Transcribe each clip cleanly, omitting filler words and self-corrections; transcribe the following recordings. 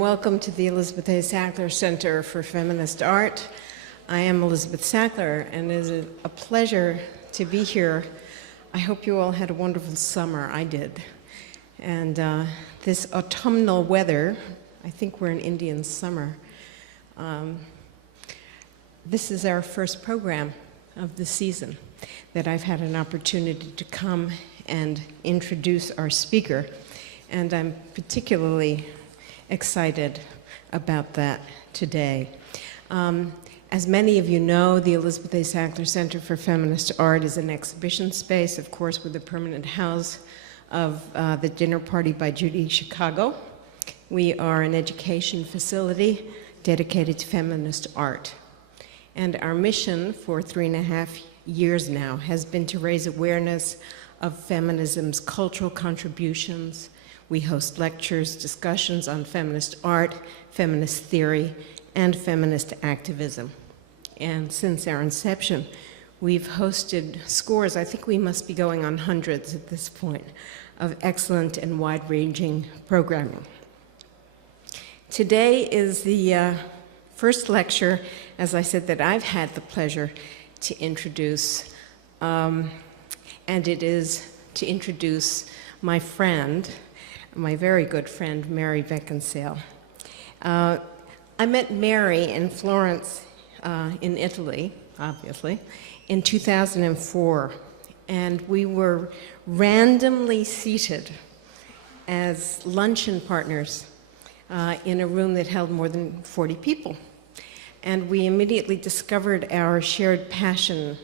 Welcome to the Elizabeth A. Sackler Center for Feminist Art. I am Elizabeth Sackler, and it is a pleasure to be here. I hope you all had a wonderful summer. I did. And this autumnal weather, I think we're in Indian summer. This is our first program of the season that I've had an opportunity to come and introduce our speaker. And I'm particularly excited about that today. As many of you know, the Elizabeth A. Sackler Center for Feminist Art is an exhibition space, of course, with the permanent house of the Dinner Party by Judy Chicago. We are an education facility dedicated to feminist art. And our mission for 3.5 years now has been to raise awareness of feminism's cultural contributions. We host lectures, discussions on feminist art, feminist theory, and feminist activism. And since our inception, we've hosted scores, I think we must be going on hundreds at this point, of excellent and wide-ranging programming. Today is the first lecture, as I said, that I've had the pleasure to introduce, and it is to introduce my friend, my very good friend, Mary Beckinsale. I met Mary in Florence, in Italy, obviously, in 2004, and we were randomly seated as luncheon partners in a room that held more than 40 people. And we immediately discovered our shared passion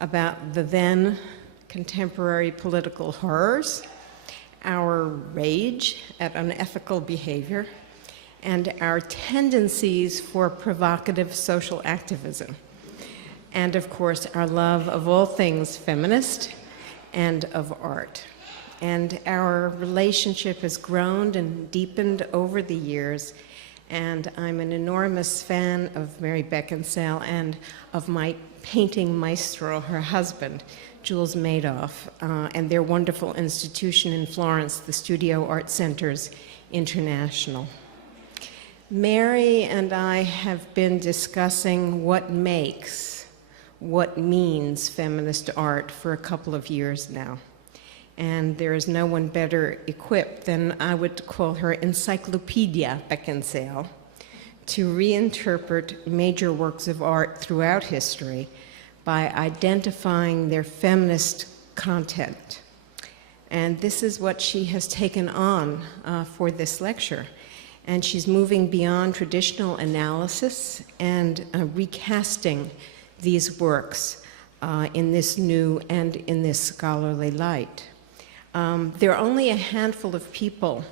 about the then contemporary political horrors, our rage at unethical behavior, and our tendencies for provocative social activism. And of course, our love of all things feminist and of art. And our relationship has grown and deepened over the years, and I'm an enormous fan of Mary Beckinsale and of my painting maestro, her husband, Jules Madoff, and their wonderful institution in Florence, the Studio Art Centers International. Mary and I have been discussing what means feminist art for a couple of years now. And there is no one better equipped than I would call her Encyclopedia Beckinsale to reinterpret major works of art throughout history by identifying their feminist content. And this is what she has taken on for this lecture. And she's moving beyond traditional analysis and recasting these works in this new and in this scholarly light. There are only a handful of people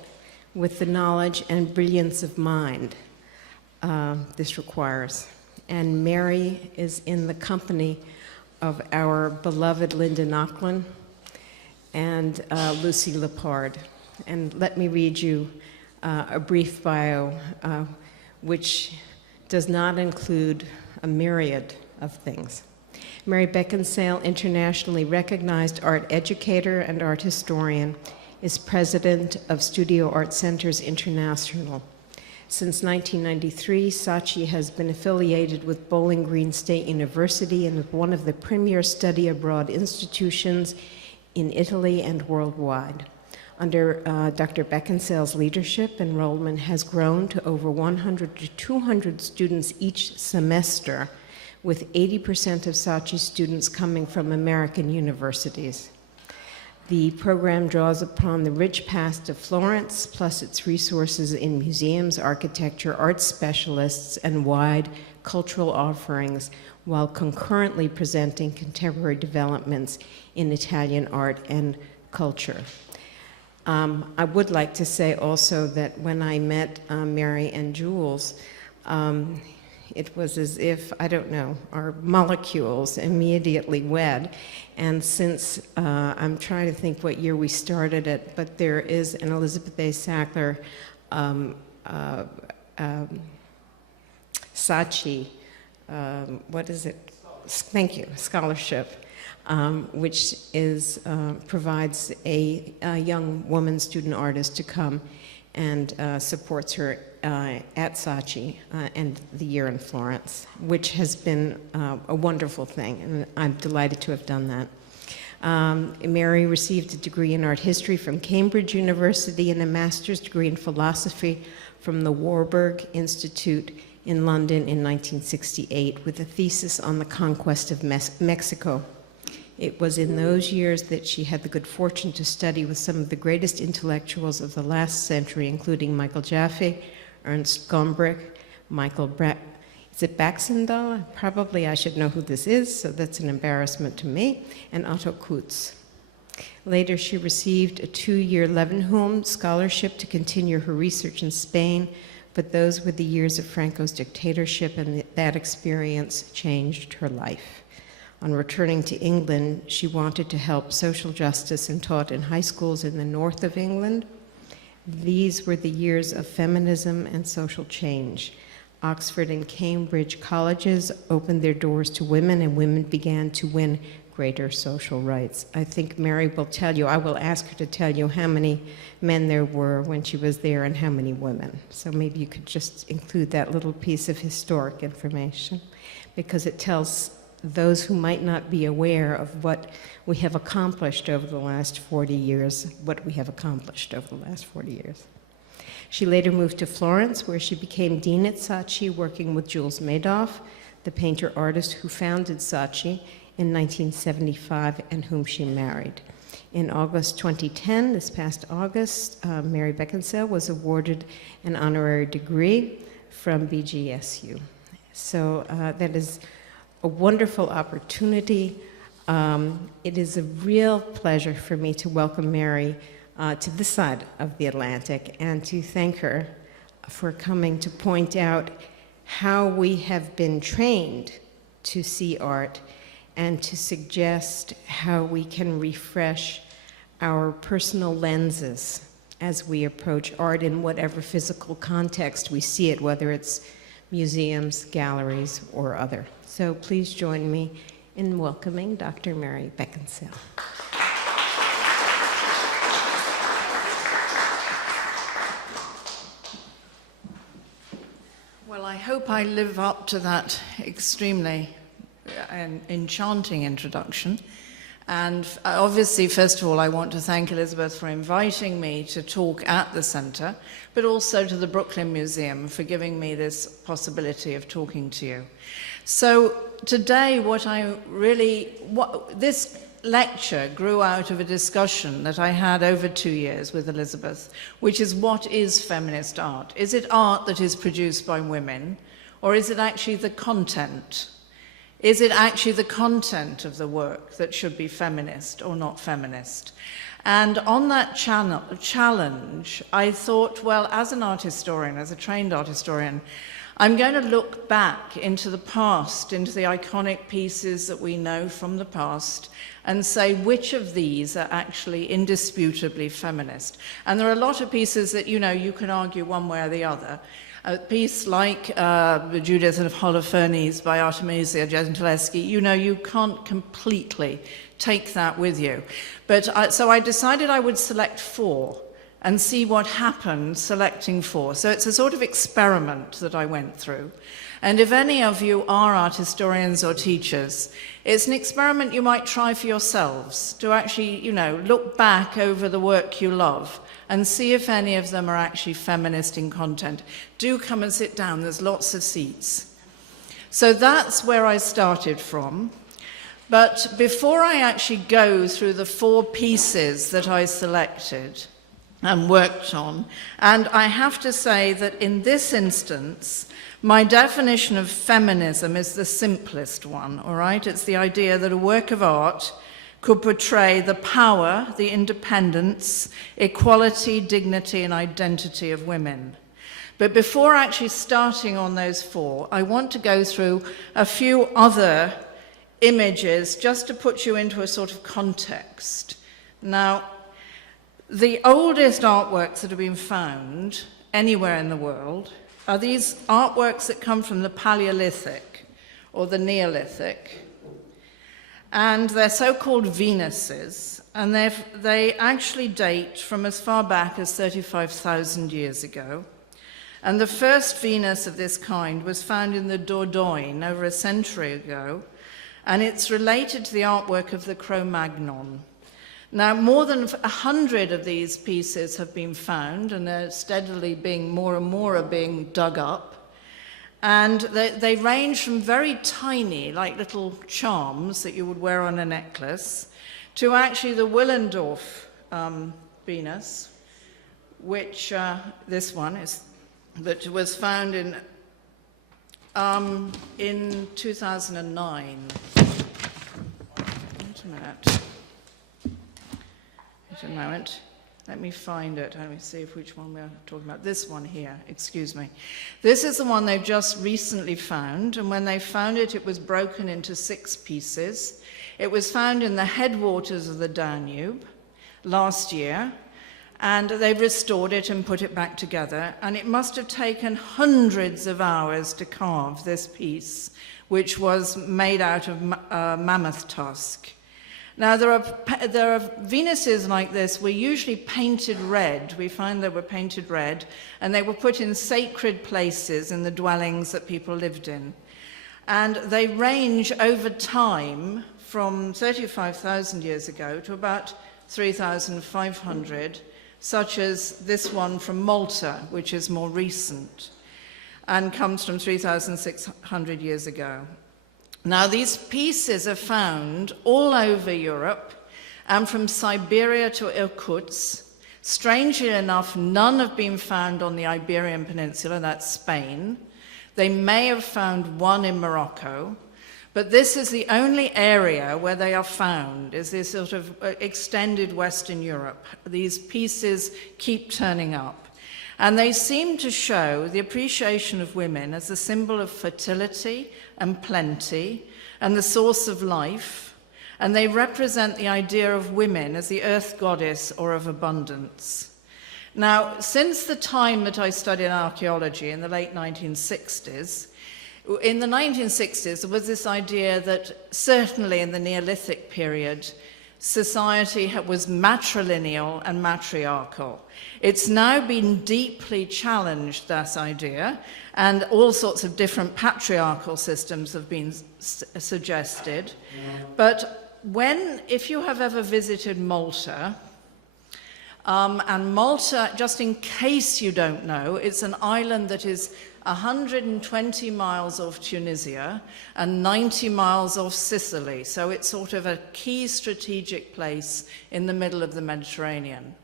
with the knowledge and brilliance of mind this requires. And Mary is in the company of our beloved Linda Nochlin and Lucy Lepard. And let me read you a brief bio, which does not include a myriad of things. Mary Beckinsale, internationally recognized art educator and art historian, is president of Studio Art Centers International. Since 1993, Saatchi has been affiliated with Bowling Green State University and is one of the premier study abroad institutions in Italy and worldwide. Under Dr. Beckinsale's leadership, enrollment has grown to over 100 to 200 students each semester, with 80% of Saatchi's students coming from American universities. The program draws upon the rich past of Florence, plus its resources in museums, architecture, art specialists, and wide cultural offerings, while concurrently presenting contemporary developments in Italian art and culture. I would like to say also that when I met Mary and Jules, it was as if, I don't know, our molecules immediately wed. And since I'm trying to think what year we started it, but there is an Elizabeth A. Sackler Saatchi, what is it? Thank you, scholarship, which is, provides a young woman student artist to come and supports her at Saatchi and the year in Florence, which has been a wonderful thing, and I'm delighted to have done that. Mary received a degree in art history from Cambridge University and a master's degree in philosophy from the Warburg Institute in London in 1968 with a thesis on the conquest of Mexico. It was in those years that she had the good fortune to study with some of the greatest intellectuals of the last century, including Michael Jaffe, Ernst Gombrich, is it Baxendale? Probably I should know who this is, so that's an embarrassment to me, and Otto Kutz. Later, she received a 2-year Leeuwenhoek scholarship to continue her research in Spain, but those were the years of Franco's dictatorship, and that experience changed her life. On returning to England, she wanted to help social justice and taught in high schools in the north of England. These were the years of feminism and social change. Oxford and Cambridge colleges opened their doors to women, and women began to win greater social rights. I think Mary will tell you, I will ask her to tell you how many men there were when she was there and how many women. So maybe you could just include that little piece of historic information, because it tells those who might not be aware of what we have accomplished over the last 40 years, She later moved to Florence, where she became dean at Saatchi, working with Jules Madoff, the painter-artist who founded Saatchi in 1975 and whom she married. In August 2010, this past August, Mary Beckinsale was awarded an honorary degree from BGSU. So that is a wonderful opportunity. It is a real pleasure for me to welcome Mary to this side of the Atlantic and to thank her for coming to point out how we have been trained to see art and to suggest how we can refresh our personal lenses as we approach art in whatever physical context we see it, whether it's museums, galleries, or other. So please join me in welcoming Dr. Mary Beckinsale. Well, I hope I live up to that extremely enchanting introduction. And obviously, first of all, I want to thank Elizabeth for inviting me to talk at the Center, but also to the Brooklyn Museum for giving me this possibility of talking to you. So today, this lecture grew out of a discussion that I had over 2 years with Elizabeth, which is, what is feminist art? Is it art that is produced by women, or is it actually the content? Is it actually the content of the work that should be feminist or not feminist? And on that challenge, I thought, well, as an art historian, as a trained art historian, I'm going to look back into the past, into the iconic pieces that we know from the past, and say which of these are actually indisputably feminist. And there are a lot of pieces that, you can argue one way or the other. A piece like Judith of Holofernes by Artemisia Gentileschi, you can't completely take that with you. But so I decided I would select 4 and see what happened selecting 4. So it's a sort of experiment that I went through. And if any of you are art historians or teachers, it's an experiment you might try for yourselves to actually, look back over the work you love and see if any of them are actually feminist in content. Do come and sit down, there's lots of seats. So that's where I started from. But before I actually go through the 4 pieces that I selected and worked on, and I have to say that in this instance, my definition of feminism is the simplest one, all right? It's the idea that a work of art could portray the power, the independence, equality, dignity, and identity of women. But before actually starting on those 4, I want to go through a few other images just to put you into a sort of context. Now, the oldest artworks that have been found anywhere in the world are these artworks that come from the Paleolithic or the Neolithic. And they're so-called Venuses, and they actually date from as far back as 35,000 years ago. And the first Venus of this kind was found in the Dordogne over a century ago, and it's related to the artwork of the Cro-Magnon. Now, more than 100 of these pieces have been found, and they're steadily being, more and more are being dug up. And they range from very tiny, like little charms that you would wear on a necklace, to actually the Willendorf Venus, which this one is, that was found in 2009. Wait a minute. Wait a moment. Let me find it. Let me see which one we're talking about. This one here, excuse me. This is the one they've just recently found, and when they found it, it was broken into 6 pieces. It was found in the headwaters of the Danube last year, and they've restored it and put it back together, and it must have taken hundreds of hours to carve this piece, which was made out of mammoth tusk. Now, there are Venuses like this were usually painted red. We find they were painted red, and they were put in sacred places in the dwellings that people lived in. And they range over time from 35,000 years ago to about 3,500, such as this one from Malta, which is more recent, and comes from 3,600 years ago. Now, these pieces are found all over Europe, and from Siberia to Irkutsk. Strangely enough, none have been found on the Iberian Peninsula, that's Spain. They may have found one in Morocco, but this is the only area where they are found, is this sort of extended Western Europe. These pieces keep turning up. And they seem to show the appreciation of women as a symbol of fertility and plenty and the source of life. And they represent the idea of women as the earth goddess or of abundance. Now, since the time that I studied archaeology in the late 1960s, there was this idea that certainly in the Neolithic period, society was matrilineal and matriarchal. It's now been deeply challenged, that idea, and all sorts of different patriarchal systems have been suggested. But if you have ever visited Malta, and Malta, just in case you don't know, it's an island that is 120 miles off Tunisia and 90 miles off Sicily. So it's sort of a key strategic place in the middle of the Mediterranean.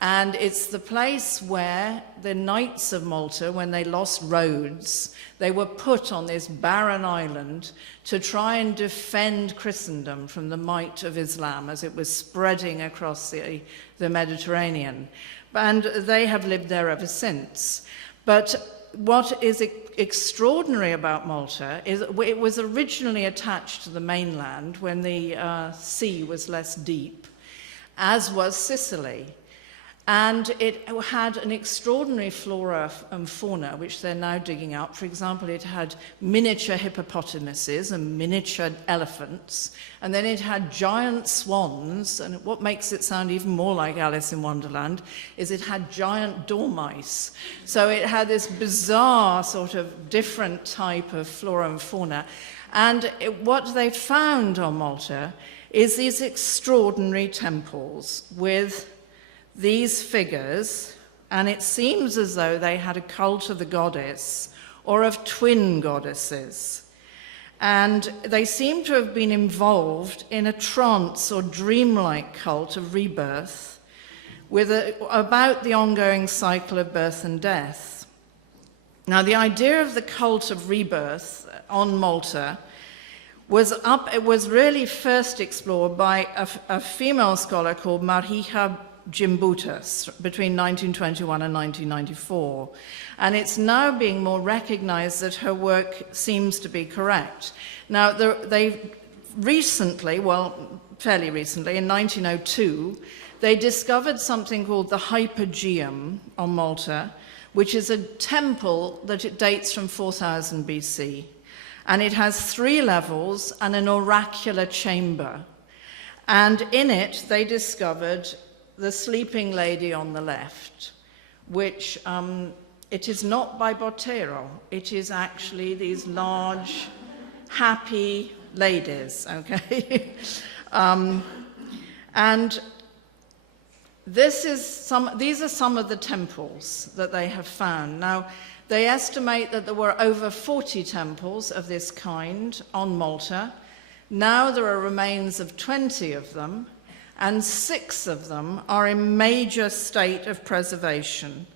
And it's the place where the Knights of Malta, when they lost Rhodes, they were put on this barren island to try and defend Christendom from the might of Islam as it was spreading across the Mediterranean. And they have lived there ever since. But what is extraordinary about Malta is it was originally attached to the mainland when the sea was less deep, as was Sicily. And it had an extraordinary flora and fauna, which they're now digging up. For example, it had miniature hippopotamuses and miniature elephants, and then it had giant swans, and what makes it sound even more like Alice in Wonderland is it had giant dormice. So it had this bizarre sort of different type of flora and fauna. And what they found on Malta is these extraordinary temples with these figures, and it seems as though they had a cult of the goddess or of twin goddesses. And they seem to have been involved in a trance or dreamlike cult of rebirth about the ongoing cycle of birth and death. Now, the idea of the cult of rebirth on Malta it was really first explored by a female scholar called Marija Gimbutas between 1921 and 1994, and it's now being more recognized that her work seems to be correct. Now, they recently, fairly recently, in 1902, they discovered something called the Hypogeum on Malta, which is a temple that it dates from 4000 BC, and it has 3 levels and an oracular chamber, and in it they discovered the sleeping lady on the left, which it is not by Botero. It is actually these large, happy ladies, okay? And these are some of the temples that they have found. Now, they estimate that there were over 40 temples of this kind on Malta. Now there are remains of 20 of them, and 6 of them are in major state of preservation.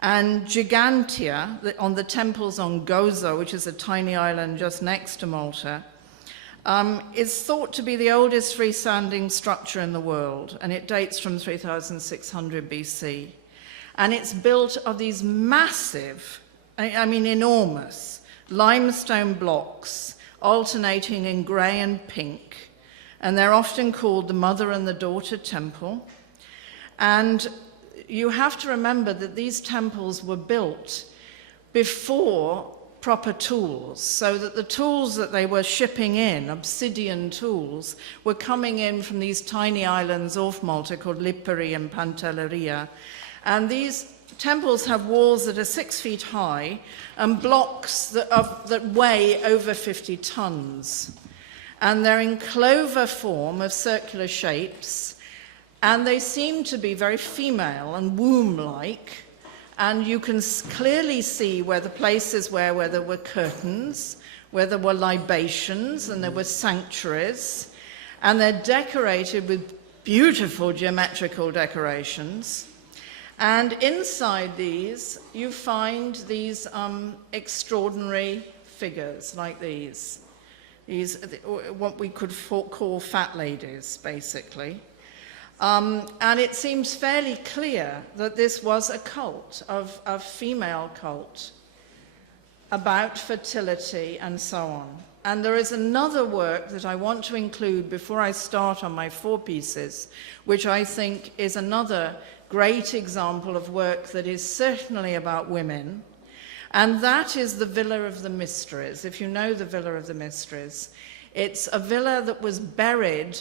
And Gigantia, on the temples on Gozo, which is a tiny island just next to Malta, is thought to be the oldest freestanding structure in the world, and it dates from 3600 BC. And it's built of these massive, I mean enormous, limestone blocks alternating in grey and pink, and they're often called the Mother and the Daughter Temple. And you have to remember that these temples were built before proper tools, so that the tools that they were shipping in, obsidian tools, were coming in from these tiny islands off Malta called Lipari and Pantelleria. And these temples have walls that are 6 feet high and blocks that weigh over 50 tons. And they're in clover form of circular shapes, and they seem to be very female and womb-like. And you can clearly see where the places where there were curtains, where there were libations, and there were sanctuaries. And they're decorated with beautiful geometrical decorations. And inside these, you find these extraordinary figures like these. These, what we could call fat ladies, basically. And it seems fairly clear that this was a cult, a female cult, about fertility and so on. And there is another work that I want to include before I start on my 4 pieces, which I think is another great example of work that is certainly about women, and that is the Villa of the Mysteries. If you know the Villa of the Mysteries, it's a villa that was buried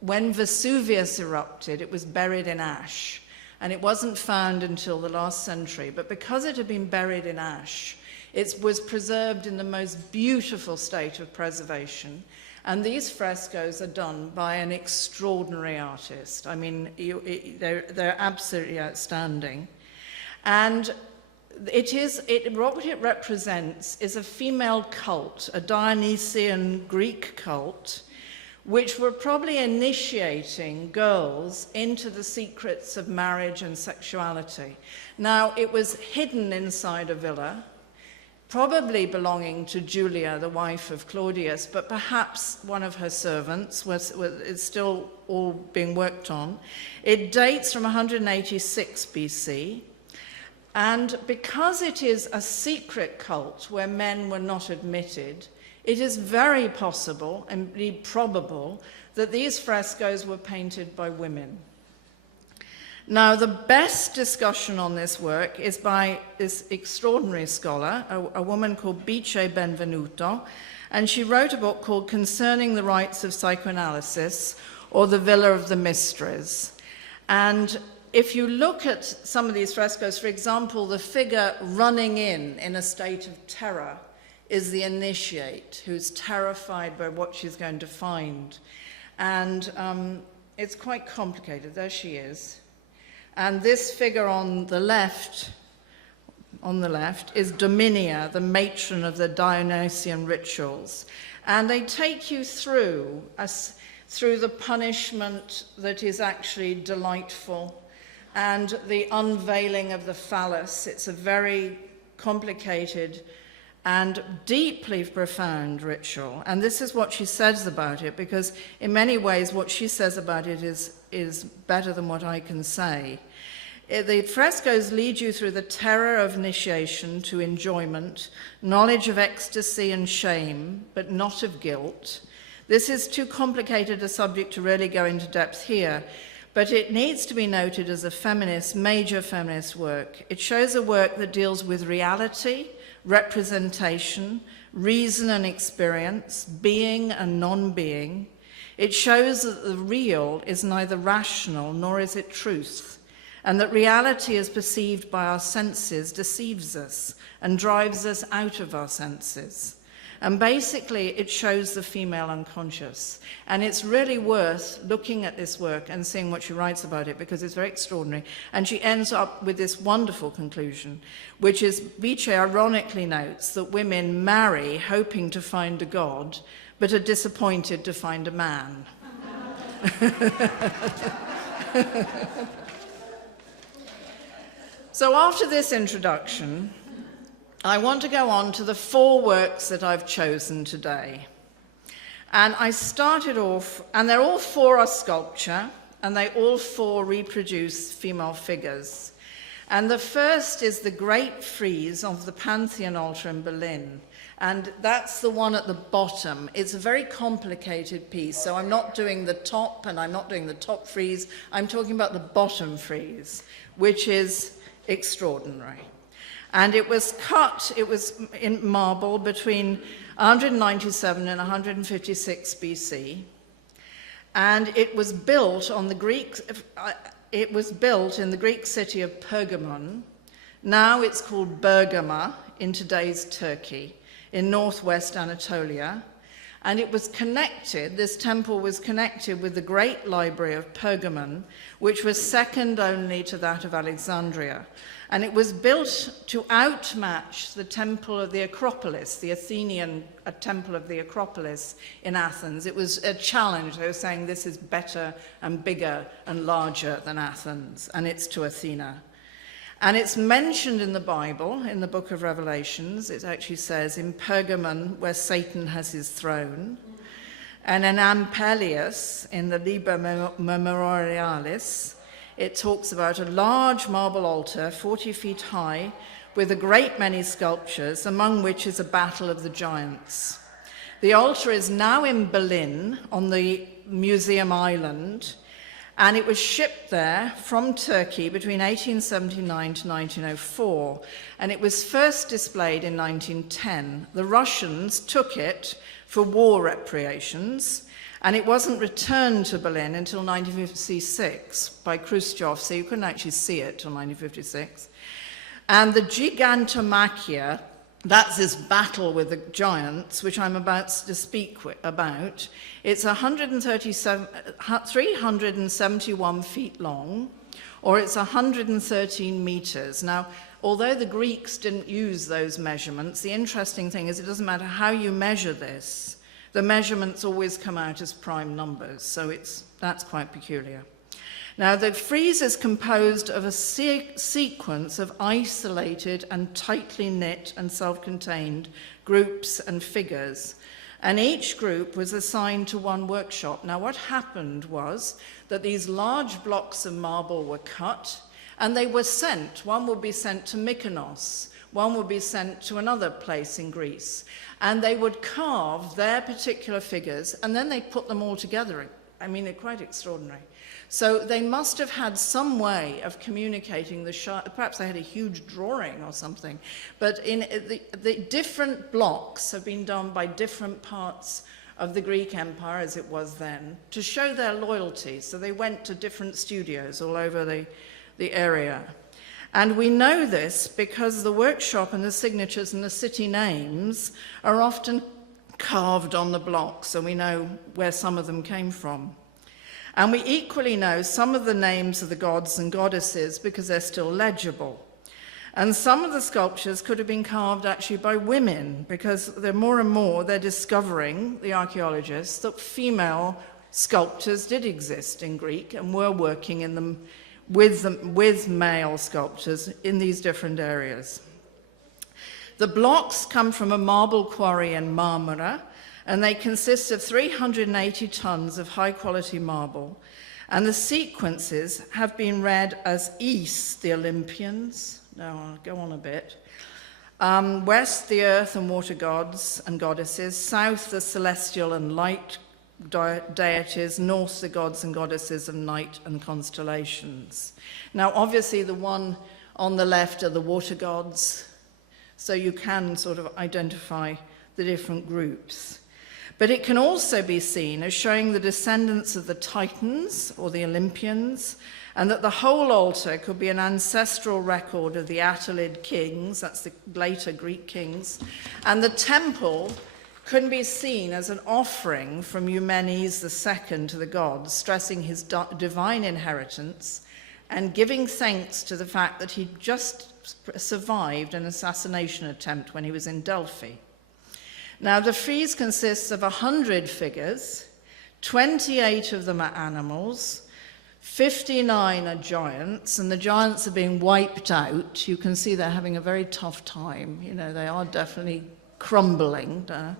when Vesuvius erupted. It was buried in ash, and it wasn't found until the last century. But because it had been buried in ash, it was preserved in the most beautiful state of preservation. And these frescoes are done by an extraordinary artist. I mean, they're absolutely outstanding. And what it represents is a female cult, a Dionysian Greek cult, which were probably initiating girls into the secrets of marriage and sexuality. Now, it was hidden inside a villa, probably belonging to Julia, the wife of Claudius, but perhaps one of her servants. It's still all being worked on. It dates from 186 BC, and because it is a secret cult where men were not admitted, it is very possible and indeed probable that these frescoes were painted by women. Now, the best discussion on this work is by this extraordinary scholar, a woman called Bice Benvenuto, and she wrote a book called Concerning the Rites of Psychoanalysis, or The Villa of the Mysteries. And if you look at some of these frescoes, for example, the figure running in a state of terror is the initiate, who's terrified by what she's going to find. And it's quite complicated. There she is. And this figure on the left is Dominia, the matron of the Dionysian rituals. And they take you through the punishment that is actually delightful and the unveiling of the phallus. It's a very complicated and deeply profound ritual. And this is what she says about it, because in many ways what she says about it is better than what I can say. The frescoes lead you through the terror of initiation to enjoyment, knowledge of ecstasy and shame, but not of guilt. This is too complicated a subject to really go into depth here, but it needs to be noted as a major feminist work. It shows a work that deals with reality, representation, reason and experience, being and non-being. It shows that the real is neither rational nor is it truth. and that reality as perceived by our senses deceives us and drives us out of our senses. And basically, it shows the female unconscious. And it's really worth looking at this work and seeing what she writes about it, because it's very extraordinary. And she ends up with this wonderful conclusion, which is, Beecher ironically notes that women marry hoping to find a god, but are disappointed to find a man. So after this introduction, I want to go on to the 4 works that I've chosen today. And I started off, and they're all 4 are sculpture, and they all 4 reproduce female figures. And the first is the Great Frieze of the Pantheon altar in Berlin. And that's the one at the bottom. It's a very complicated piece, so I'm not doing the top, and I'm not doing the top frieze. I'm talking about the bottom frieze, which is extraordinary. And it was cut, it was in marble between 197 and 156 BC. And it was built on the Greek, it was built in the Greek city of Pergamon. Now it's called Bergama in today's Turkey, in northwest Anatolia. And it was connected, this temple was connected with the great library of Pergamon, which was second only to that of Alexandria. And it was built to outmatch the temple of the Acropolis, the Athenian temple of the Acropolis in Athens. It was a challenge. They were saying this is better and bigger and larger than Athens, and it's to Athena. And it's mentioned in the Bible, in the book of Revelations. It actually says, in Pergamon, where Satan has his throne, and in Ampelius, in the Liber Memorialis, it talks about a large marble altar, 40 feet high, with a great many sculptures, among which is a battle of the giants. The altar is now in Berlin on the Museum Island, and it was shipped there from Turkey between 1879 to 1904, and it was first displayed in 1910. The Russians took it for war reparations, and it wasn't returned to Berlin until 1956 by Khrushchev, so you couldn't actually see it till 1956. And the Gigantomachia, that's this battle with the giants, which I'm about to speak about. It's 371 feet long, or it's 113 meters. Now, although the Greeks didn't use those measurements, the interesting thing is it doesn't matter how you measure this, the measurements always come out as prime numbers, so that's quite peculiar. Now, the frieze is composed of a sequence of isolated and tightly knit and self-contained groups and figures, and each group was assigned to one workshop. Now, what happened was that these large blocks of marble were cut, and they were sent. One would be sent to Mykonos, one would be sent to another place in Greece, and they would carve their particular figures, and then they put them all together. I mean, they're quite extraordinary. So they must have had some way of communicating perhaps they had a huge drawing or something, but in the different blocks have been done by different parts of the Greek Empire, as it was then, to show their loyalty. So they went to different studios all over the area. And we know this because the workshop and the signatures and the city names are often carved on the blocks, so we know where some of them came from. And we equally know some of the names of the gods and goddesses because they're still legible. And some of the sculptures could have been carved actually by women, because they're more and more they're discovering, the archaeologists, that female sculptors did exist in Greek and were working in them with male sculptors in these different areas. The blocks come from a marble quarry in Marmara, and they consist of 380 tons of high-quality marble. And the sequences have been read as east, the Olympians. Now, I'll go on a bit. West, the earth and water gods and goddesses. South, the celestial and light deities. North, the gods and goddesses of night and constellations. Now, obviously, the one on the left are the water gods, so you can sort of identify the different groups. But it can also be seen as showing the descendants of the Titans, or the Olympians, and that the whole altar could be an ancestral record of the Attalid kings, that's the later Greek kings, and the temple could be seen as an offering from Eumenes II to the gods, stressing his divine inheritance and giving thanks to the fact that he just survived an assassination attempt when he was in Delphi. Now, the frieze consists of 100 figures, 28 of them are animals, 59 are giants, and the giants are being wiped out. You can see they're having a very tough time. You know, they are definitely crumbling. There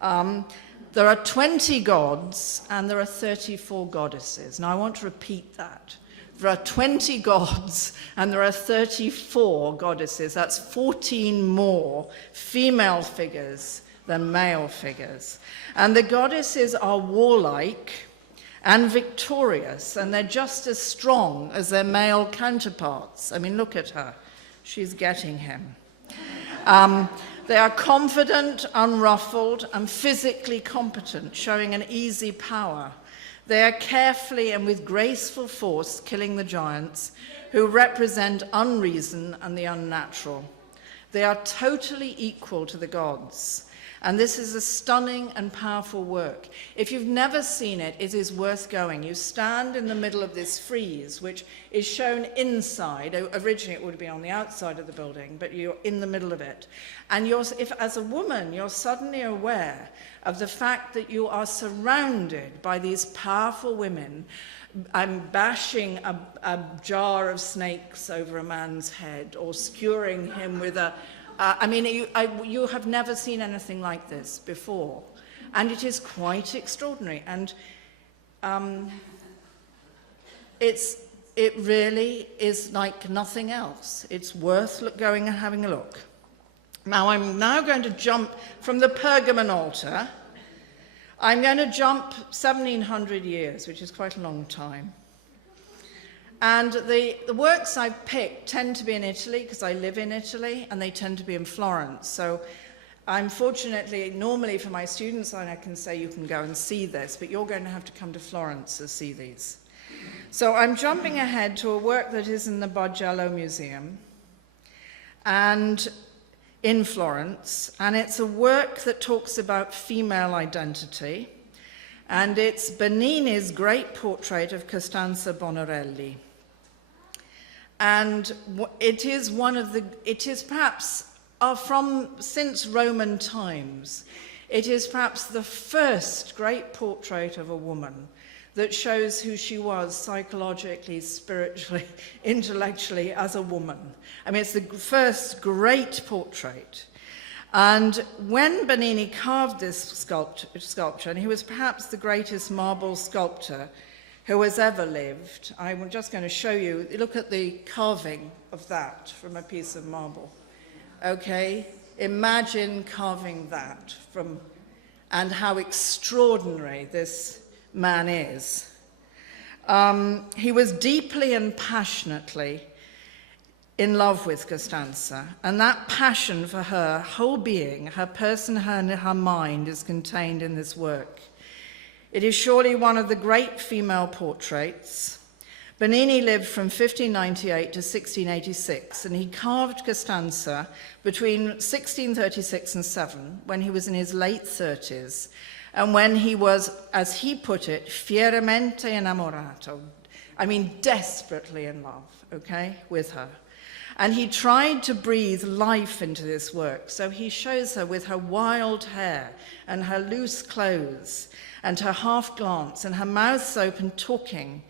are 20 gods, and there are 34 goddesses. Now, I want to repeat that. There are 20 gods, and there are 34 goddesses. That's 14 more female figures than male figures. And the goddesses are warlike and victorious, and they're just as strong as their male counterparts. I mean, look at her. She's getting him. They are confident, unruffled, and physically competent, showing an easy power. They are carefully and with graceful force killing the giants, who represent unreason and the unnatural. They are totally equal to the gods. And this is a stunning and powerful work. If you've never seen it, it is worth going. You stand in the middle of this frieze, which is shown inside. Originally, it would have been on the outside of the building, but you're in the middle of it. And if, as a woman, you're suddenly aware of the fact that you are surrounded by these powerful women. I'm bashing a jar of snakes over a man's head, or skewering him with a... you have never seen anything like this before, and it is quite extraordinary, and it really is like nothing else. It's worth going and having a look. Now, I'm now going to jump from the Pergamon altar. I'm going to jump 1700 years, which is quite a long time. And the works I've picked tend to be in Italy, because I live in Italy, and they tend to be in Florence. So I'm fortunately, normally for my students, I can say you can go and see this, but you're going to have to come to Florence to see these. So I'm jumping ahead to a work that is in the Bargello Museum and in Florence, and it's a work that talks about female identity, and it's Bernini's great portrait of Costanza Bonorelli. And it is perhaps since Roman times, it is perhaps the first great portrait of a woman that shows who she was psychologically, spiritually, intellectually as a woman. I mean, it's the first great portrait. And when Bernini carved this sculpture, and he was perhaps the greatest marble sculptor who has ever lived, I'm just going to show you, look at the carving of that from a piece of marble. Okay? Imagine carving that and how extraordinary this man is. He was deeply and passionately in love with Costanza, and that passion for her whole being, her person, her mind, is contained in this work. It is surely one of the great female portraits. Bernini lived from 1598 to 1686, and he carved Costanza between 1636 and 7, when he was in his late 30s, and when he was, as he put it, fieramente innamorato. I mean, desperately in love, okay, with her. And he tried to breathe life into this work. So he shows her with her wild hair and her loose clothes and her half glance and her mouth open talking.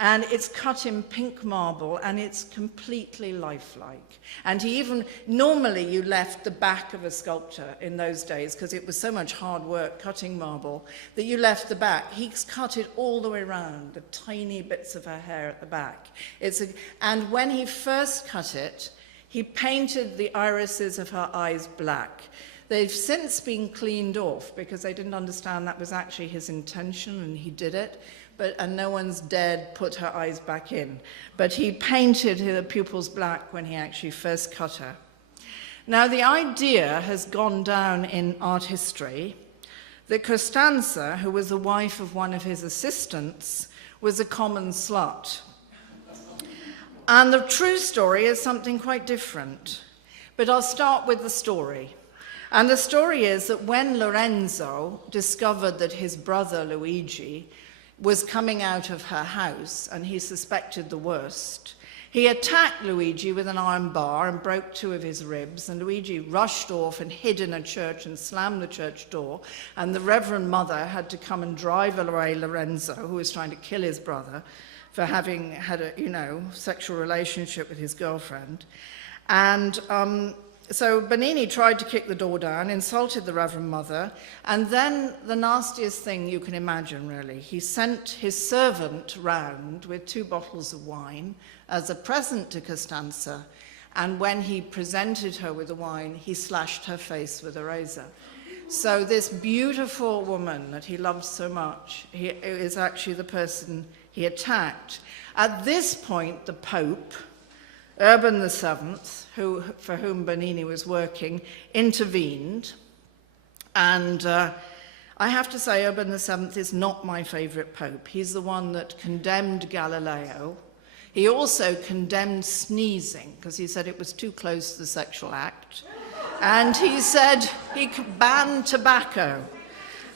And it's cut in pink marble, and it's completely lifelike. And normally you left the back of a sculpture in those days, because it was so much hard work cutting marble, that you left the back. He's cut it all the way around, the tiny bits of her hair at the back. And when he first cut it, he painted the irises of her eyes black. They've since been cleaned off, because they didn't understand that was actually his intention, and he did it. And no one's dared put her eyes back in. But he painted her pupils black when he actually first cut her. Now, the idea has gone down in art history that Costanza, who was the wife of one of his assistants, was a common slut. And the true story is something quite different. But I'll start with the story. And the story is that when Lorenzo discovered that his brother Luigi was coming out of her house and he suspected the worst, he attacked Luigi with an iron bar and broke 2 of his ribs, and Luigi rushed off and hid in a church and slammed the church door, and the Reverend Mother had to come and drive away Lorenzo, who was trying to kill his brother for having had a, sexual relationship with his girlfriend. And so Bernini tried to kick the door down, insulted the Reverend Mother, and then the nastiest thing you can imagine, really. He sent his servant round with 2 bottles of wine as a present to Costanza, and when he presented her with the wine, he slashed her face with a razor. So this beautiful woman that he loved so much, he is actually the person he attacked. At this point, the Pope, Urban VII, for whom Bernini was working, intervened. And I have to say, Urban VII is not my favorite Pope. He's the one that condemned Galileo. He also condemned sneezing, because he said it was too close to the sexual act. And he said he banned tobacco.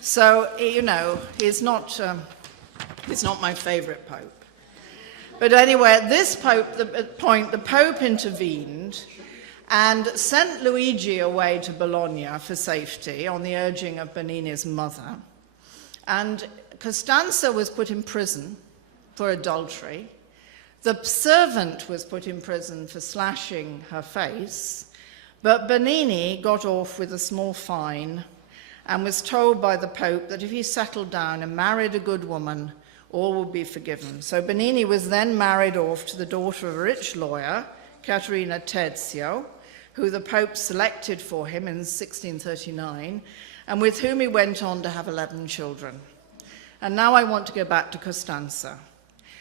So, he's not my favorite Pope. But anyway, at this point, the Pope intervened and sent Luigi away to Bologna for safety on the urging of Bernini's mother. And Costanza was put in prison for adultery. The servant was put in prison for slashing her face, but Bernini got off with a small fine and was told by the Pope that if he settled down and married a good woman, all would be forgiven. So Bernini was then married off to the daughter of a rich lawyer, Caterina Tezio, who the Pope selected for him in 1639, and with whom he went on to have 11 children. And now I want to go back to Costanza.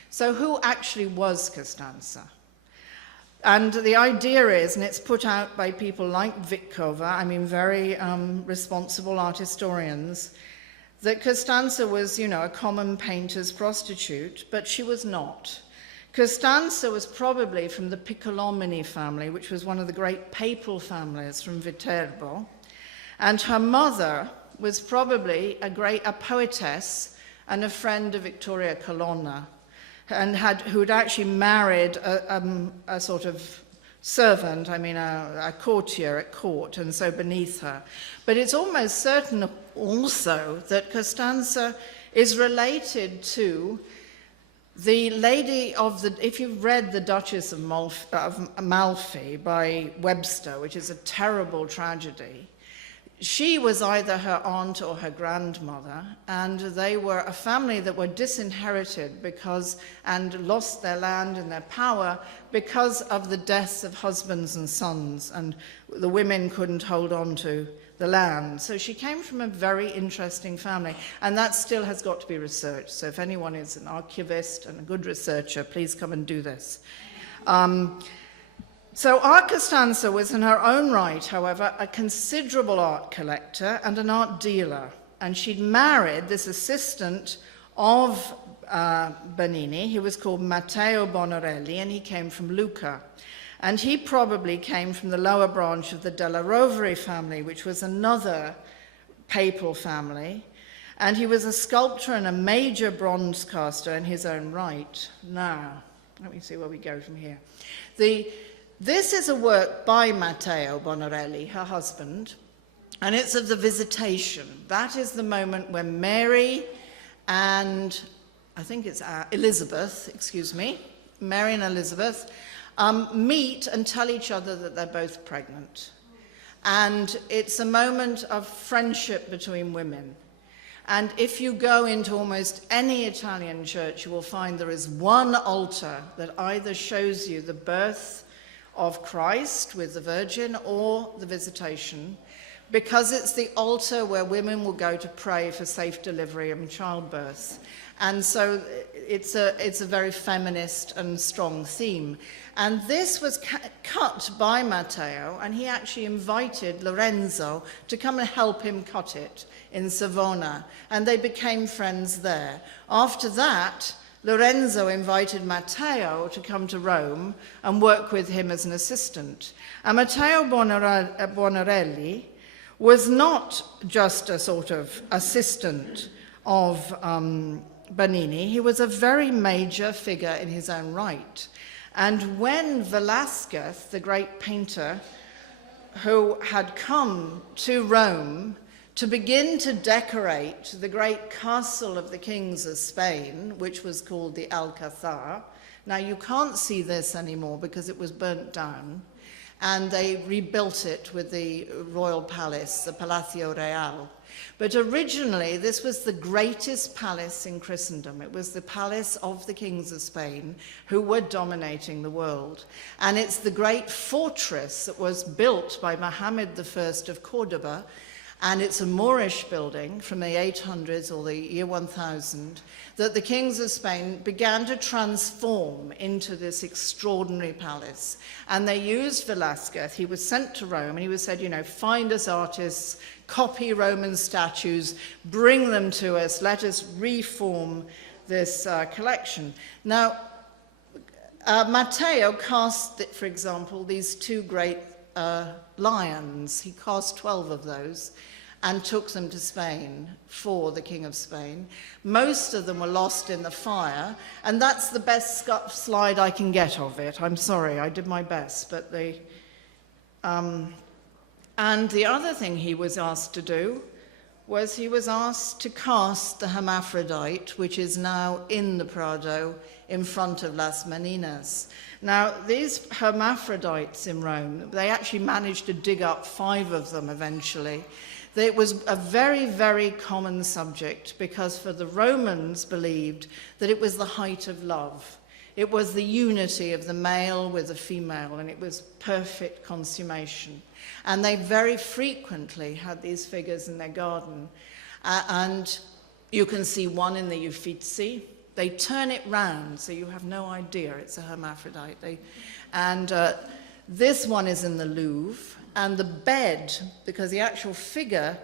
So who actually was Costanza? And the idea is, and it's put out by people like Vitkova, very responsible art historians, that Costanza was, a common painter's prostitute, but she was not. Costanza was probably from the Piccolomini family, which was one of the great papal families from Viterbo, and her mother was probably a poetess and a friend of Vittoria Colonna, and who'd actually married a sort of servant, a courtier at court, and so beneath her. But it's almost certain also that Costanza is related to the lady of if you've read The Duchess of Malfi by Webster, which is a terrible tragedy, she was either her aunt or her grandmother, and they were a family that were disinherited and lost their land and their power because of the deaths of husbands and sons, and the women couldn't hold on to the land. So she came from a very interesting family, and that still has got to be researched. So if anyone is an archivist and a good researcher, please come and do this. So our Costanza was in her own right, however, a considerable art collector and an art dealer. And she'd married this assistant of Bernini. He was called Matteo Bonorelli, and he came from Lucca. And he probably came from the lower branch of the Della Rovere family, which was another papal family. And he was a sculptor and a major bronze caster in his own right. Now, let me see where we go from here. This is a work by Matteo Bonorelli, her husband, and it's of the Visitation. That is the moment when Mary and, I think it's Mary and Elizabeth, meet and tell each other that they're both pregnant. And it's a moment of friendship between women. And if you go into almost any Italian church, you will find there is one altar that either shows you the birth of Christ with the Virgin or the Visitation, because it's the altar where women will go to pray for safe delivery and childbirth. And so it's a very feminist and strong theme. And this was cut by Matteo, and he actually invited Lorenzo to come and help him cut it in Savona, and they became friends there. After that, Lorenzo invited Matteo to come to Rome and work with him as an assistant. And Matteo Buonarroti was not just a sort of assistant of Bernini, he was a very major figure in his own right. And when Velázquez, the great painter, who had come to Rome to begin to decorate the great castle of the kings of Spain, which was called the Alcazar. Now, you can't see this anymore because it was burnt down, and they rebuilt it with the royal palace, the Palacio Real. But originally, this was the greatest palace in Christendom. It was the palace of the kings of Spain who were dominating the world. And it's the great fortress that was built by Mohammed I of Cordoba. And it's a Moorish building from the 800s or the year 1000 that the kings of Spain began to transform into this extraordinary palace. And they used Velázquez. He was sent to Rome and he was said, you know, find us artists, copy Roman statues, bring them to us, let us reform this collection. Now, Matteo cast, for example, these two great lions. He cast 12 of those and took them to Spain for the King of Spain. Most of them were lost in the fire, and that's the best slide I can get of it. I'm sorry, I did my best, but they... and the other thing he was asked to do was he was asked to cast the hermaphrodite, which is now in the Prado in front of Las Meninas. Now, these hermaphrodites in Rome, they actually managed to dig up 5 of them eventually. It was a very, very common subject because for the Romans believed that it was the height of love. It was the unity of the male with the female, and it was perfect consummation. And they very frequently had these figures in their garden. And you can see one in the Uffizi. They turn it round, so you have no idea it's a hermaphrodite. This one is in the Louvre, and the bed, because the actual figure,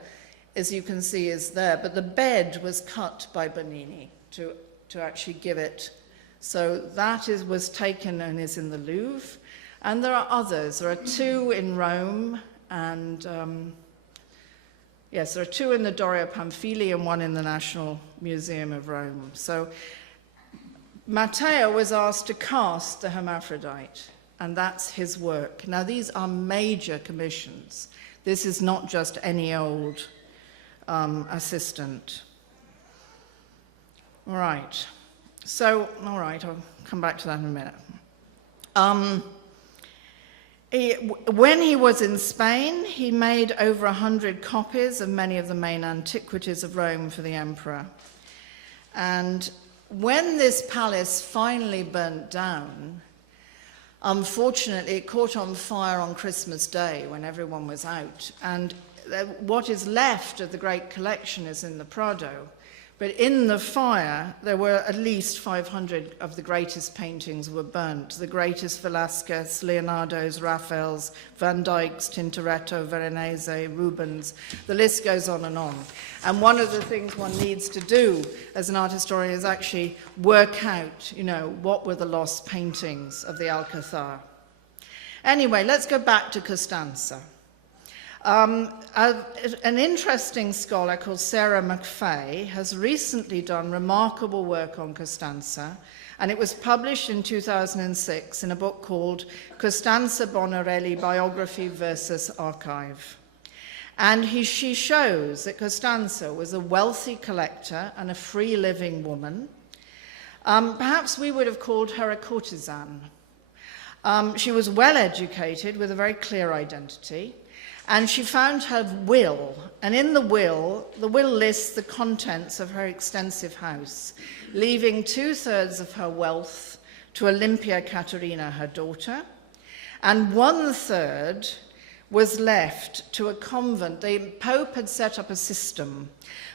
as you can see, is there, but the bed was cut by Bernini to actually give it. So that was taken and is in the Louvre. And there are others. There are 2 in Rome, and yes, there are 2 in the Doria Pamphili and 1 in the National Museum of Rome. So Matteo was asked to cast the hermaphrodite, and that's his work. Now, these are major commissions. This is not just any old assistant. All right. So, all right, I'll come back to that in a minute. When he was in Spain, he made over 100 copies of many of the main antiquities of Rome for the emperor. And when this palace finally burnt down, unfortunately, it caught on fire on Christmas Day when everyone was out. And what is left of the great collection is in the Prado. But in the fire, there were at least 500 of the greatest paintings were burnt. The greatest Velázquez, Leonardo's, Raphael's, Van Dyck's, Tintoretto, Veronese, Rubens. The list goes on and on. And one of the things one needs to do as an art historian is actually work out, you know, what were the lost paintings of the Alcazar. Anyway, let's go back to Costanza. An interesting scholar called Sarah McFay has recently done remarkable work on Costanza, and it was published in 2006 in a book called Costanza Bonarelli Biography versus Archive. And she shows that Costanza was a wealthy collector and a free-living woman. Perhaps we would have called her a courtesan. She was well-educated with a very clear identity. And she found her will, and in the will lists the contents of her extensive house, leaving 2/3 of her wealth to Olympia Caterina, her daughter, and 1/3 was left to a convent. The Pope had set up a system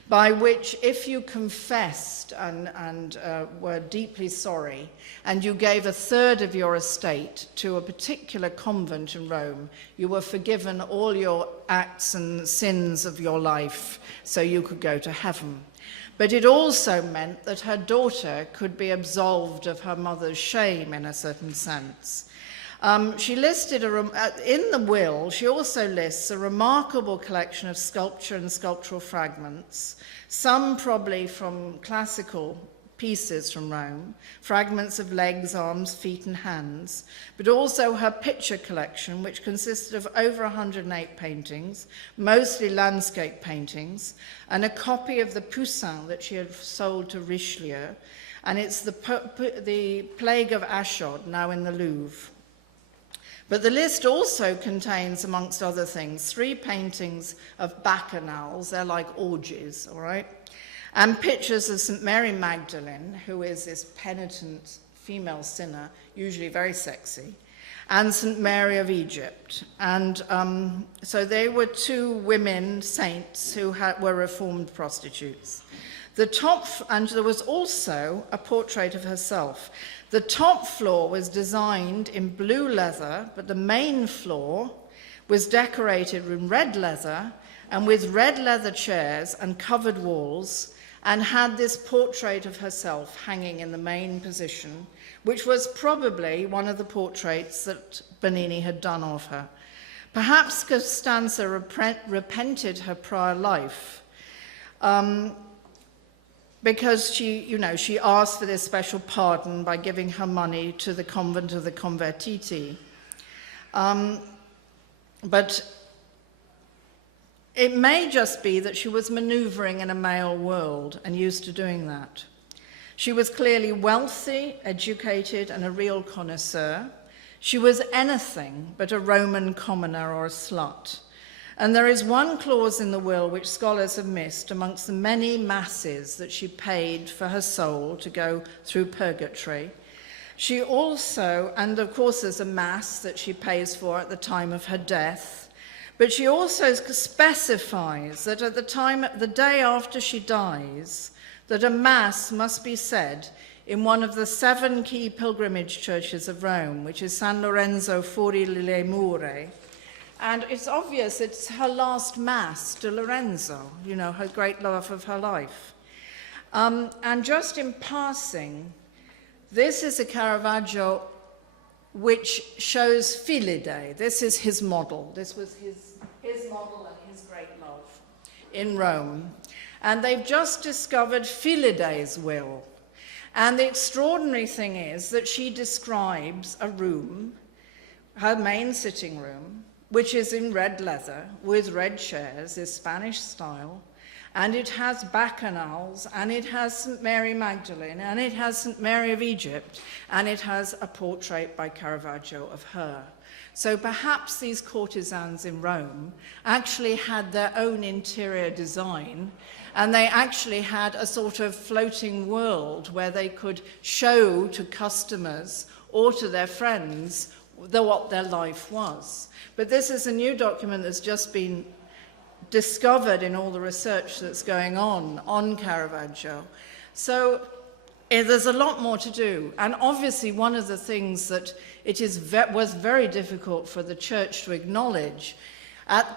by which if you confessed and were deeply sorry, and you gave a third of your estate to a particular convent in Rome, you were forgiven all your acts and sins of your life, so you could go to heaven. But it also meant that her daughter could be absolved of her mother's shame in a certain sense. She listed, in the will, she also lists a remarkable collection of sculpture and sculptural fragments, some probably from classical pieces from Rome, fragments of legs, arms, feet, and hands, but also her picture collection, which consisted of over 108 paintings, mostly landscape paintings, and a copy of the Poussin that she had sold to Richelieu, and it's the Plague of Ashod, now in the Louvre. But the list also contains, amongst other things, 3 paintings of bacchanals, they're like orgies, all right? And pictures of St. Mary Magdalene, who is this penitent female sinner, usually very sexy, and St. Mary of Egypt. And so they were 2 women saints who were reformed prostitutes. And there was also a portrait of herself. The top floor was designed in blue leather, but the main floor was decorated in red leather and with red leather chairs and covered walls, and had this portrait of herself hanging in the main position, which was probably one of the portraits that Bernini had done of her. Perhaps Costanza repented her prior life, because she asked for this special pardon by giving her money to the convent of the Convertiti. But it may just be that she was maneuvering in a male world and used to doing that. She was clearly wealthy, educated, and a real connoisseur. She was anything but a Roman commoner or a slut. And there is one clause in the will which scholars have missed amongst the many masses that she paid for her soul to go through purgatory. She also, and of course there's a mass that she pays for at the time of her death, but she also specifies that at the day after she dies, that a mass must be said in one of the 7 key pilgrimage churches of Rome, which is San Lorenzo fuori le mura. And it's obvious it's her last mass to Lorenzo, her great love of her life. And just in passing, this is a Caravaggio which shows Filide. This is his model. This was his model and his great love in Rome. And they've just discovered Filide's will. And the extraordinary thing is that she describes a room, her main sitting room, which is in red leather with red chairs, is Spanish style, and it has bacchanals, and it has St. Mary Magdalene, and it has St. Mary of Egypt, and it has a portrait by Caravaggio of her. So perhaps these courtesans in Rome actually had their own interior design, and they actually had a sort of floating world where they could show to customers or to their friends what their life was. But this is a new document that's just been discovered in all the research that's going on Caravaggio. So there's a lot more to do. And obviously one of the things that was very difficult for the church to acknowledge,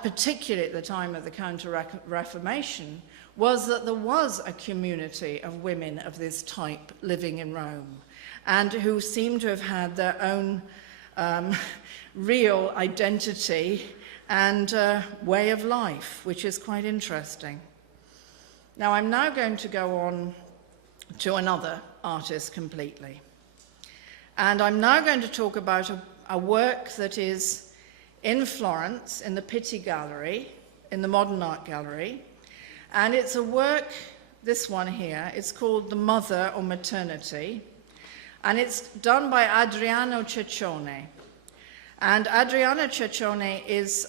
particularly at the time of the Counter-Reformation, was that there was a community of women of this type living in Rome, and who seem to have had their own real identity and way of life, which is quite interesting. Now, I'm now going to go on to another artist completely. And I'm now going to talk about a work that is in Florence, in the Pitti Gallery, in the Modern Art Gallery. And it's a work, this one here, it's called The Mother or Maternity. And it's done by Adriano Ceccione. And Adriano Ceccione is,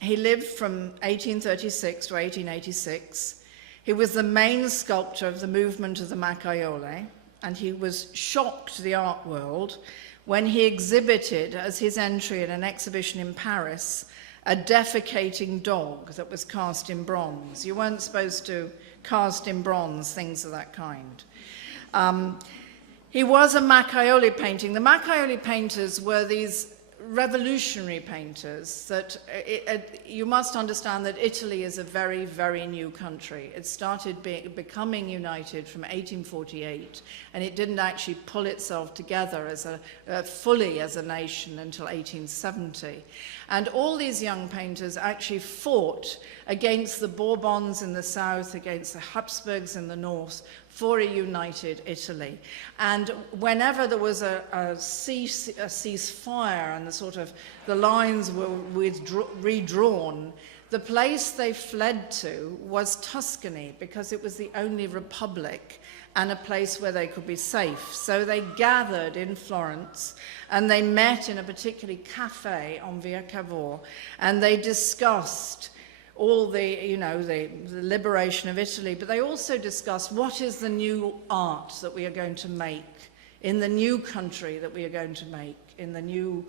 he lived from 1836 to 1886. He was the main sculptor of the movement of the Macchiaiole, and he was shocked the art world when he exhibited as his entry in an exhibition in Paris a defecating dog that was cast in bronze. You weren't supposed to cast in bronze things of that kind. He was a Macchiaioli painting. The Macchiaioli painters were these revolutionary painters that you must understand that Italy is a very, very new country. It started becoming united from 1848, and it didn't actually pull itself together as fully as a nation until 1870. And all these young painters actually fought against the Bourbons in the south, against the Habsburgs in the north, for a united Italy. And whenever there was a ceasefire and the lines were redrawn, the place they fled to was Tuscany, because it was the only republic and a place where they could be safe. So they gathered in Florence and they met in a particular cafe on Via Cavour, and they discussed all the liberation of Italy, but they also discussed what is the new art that we are going to make in the new country that we are going to make, in the new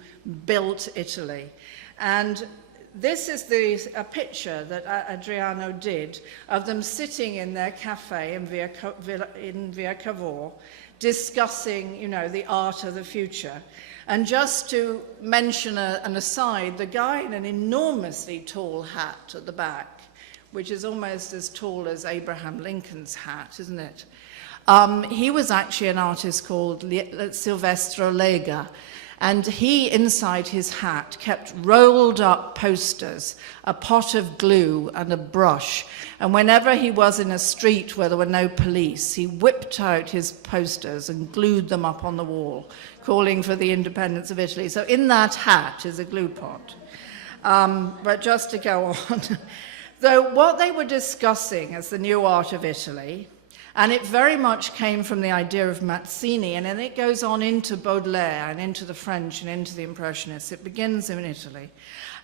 built Italy. And this is a picture that Adriano did of them sitting in their cafe in Via Cavour, discussing, the art of the future. And just to mention an aside, the guy in an enormously tall hat at the back, which is almost as tall as Abraham Lincoln's hat, isn't it? He was actually an artist called Silvestro Lega, and he, inside his hat, kept rolled up posters, a pot of glue and a brush. And whenever he was in a street where there were no police, he whipped out his posters and glued them up on the wall, calling for the independence of Italy. So in that hat is a glue pot. But just to go on, though what they were discussing as the new art of Italy, and it very much came from the idea of Mazzini, and then it goes on into Baudelaire and into the French and into the Impressionists. It begins in Italy,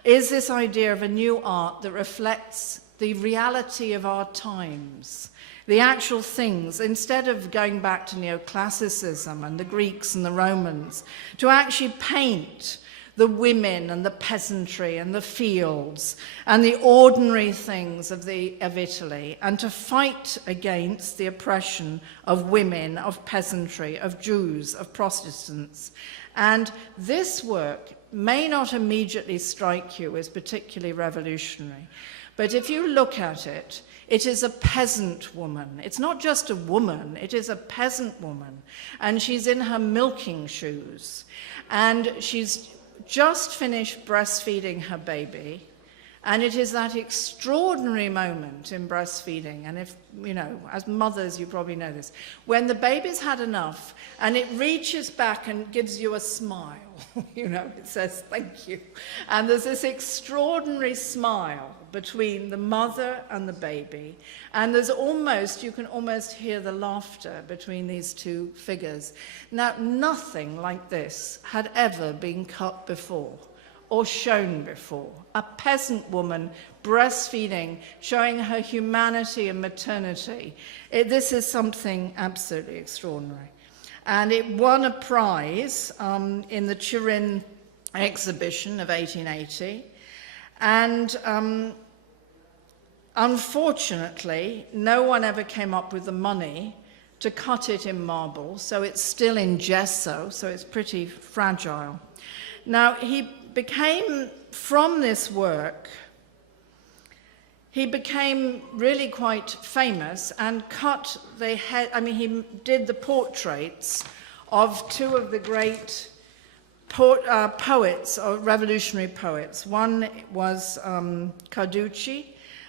is this idea of a new art that reflects the reality of our times, the actual things, instead of going back to neoclassicism and the Greeks and the Romans, to actually paint the women and the peasantry and the fields and the ordinary things of Italy, and to fight against the oppression of women, of peasantry, of Jews, of Protestants. And this work may not immediately strike you as particularly revolutionary, but if you look at it, it is a peasant woman. It's not just a woman, it is a peasant woman. And she's in her milking shoes, and she's just finished breastfeeding her baby, and it is that extraordinary moment in breastfeeding, and if, as mothers you probably know this, when the baby's had enough and it reaches back and gives you a smile, it says thank you, and there's this extraordinary smile between the mother and the baby, and you can almost hear the laughter between these two figures. Now, nothing like this had ever been cut before or shown before. A peasant woman breastfeeding, showing her humanity and maternity. This is something absolutely extraordinary. And it won a prize in the Turin exhibition of 1880. And unfortunately, no one ever came up with the money to cut it in marble, so it's still in gesso, so it's pretty fragile. Now, from this work, he became really quite famous and cut the head. He did the portraits of two of the great poets, or revolutionary poets. One was Carducci,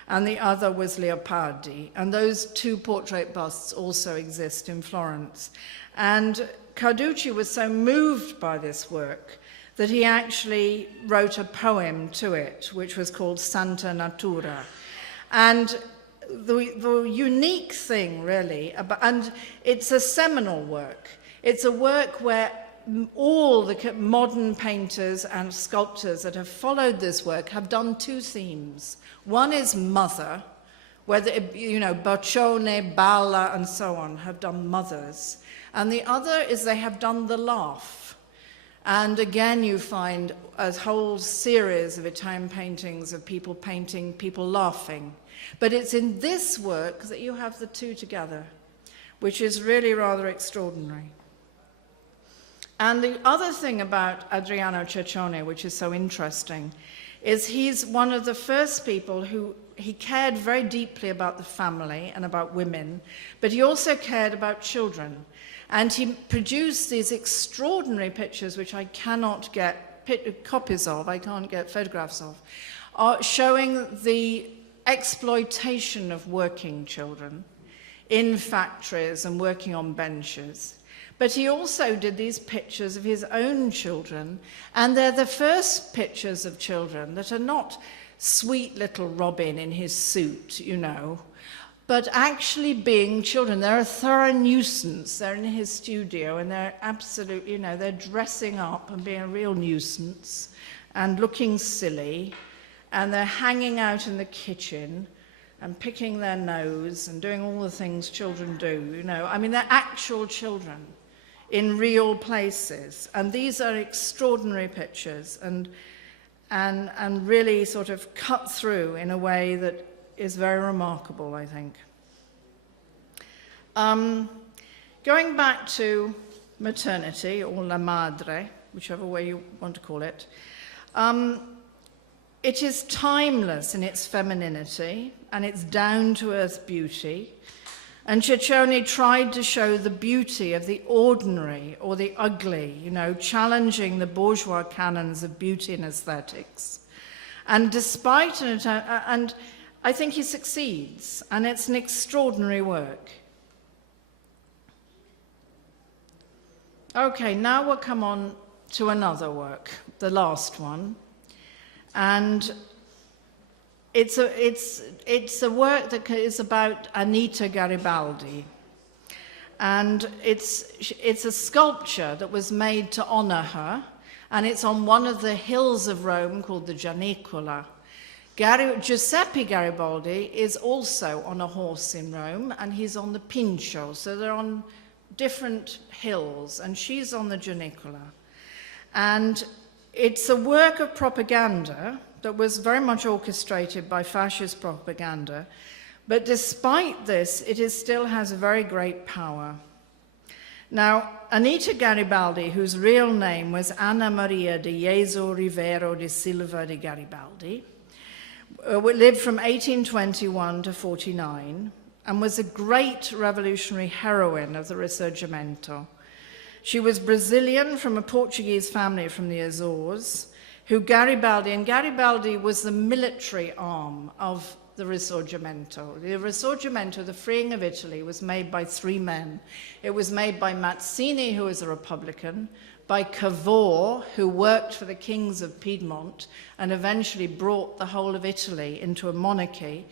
and the other was Leopardi. And those two portrait busts also exist in Florence. And Carducci was so moved by this work that he actually wrote a poem to it, which was called Santa Natura. And the unique thing, really, and it's a seminal work. It's a work where all the modern painters and sculptors that have followed this work have done two themes. One is mother, where Boccione, Balla, and so on have done mothers. And the other is they have done the laugh. And again, you find a whole series of Italian paintings of people painting people laughing. But it's in this work that you have the two together, which is really rather extraordinary. And the other thing about Adriano Ceccione, which is so interesting, is he's one of the first people who he cared very deeply about the family and about women, but he also cared about children. And he produced these extraordinary pictures, which I cannot get copies of, I can't get photographs of, showing the exploitation of working children in factories and working on benches. But he also did these pictures of his own children, and they're the first pictures of children that are not sweet little Robin in his suit, you know, but actually being children. They're a thorough nuisance. They're in his studio and they're absolutely, you know, they're dressing up and being a real nuisance and looking silly, and they're hanging out in the kitchen and picking their nose and doing all the things children do, you know. I mean, they're actual children in real places. And these are extraordinary pictures and really sort of cut through in a way that is very remarkable, I think. Going back to maternity, or la madre, whichever way you want to call it, it is timeless in its femininity and its down-to-earth beauty. And Ceccione tried to show the beauty of the ordinary or the ugly, you know, challenging the bourgeois canons of beauty and aesthetics. And despite an attempt, and I think he succeeds, and it's an extraordinary work. Okay, now we'll come on to another work, the last one. And it's a work that is about Anita Garibaldi. And it's a sculpture that was made to honor her, and it's on one of the hills of Rome called the Gianicola. Giuseppe Garibaldi is also on a horse in Rome, and he's on the Pincio, so they're on different hills, and she's on the Gianicola. And it's a work of propaganda that was very much orchestrated by fascist propaganda, but despite this, it still has a very great power. Now, Anita Garibaldi, whose real name was Anna Maria de Jesu Rivero de Silva de Garibaldi, lived from 1821 to 49, and was a great revolutionary heroine of the Risorgimento. She was Brazilian from a Portuguese family from the Azores, and Garibaldi was the military arm of the Risorgimento. The Risorgimento, the freeing of Italy, was made by three men. It was made by Mazzini, who was a Republican, by Cavour, who worked for the kings of Piedmont and eventually brought the whole of Italy into a monarchy,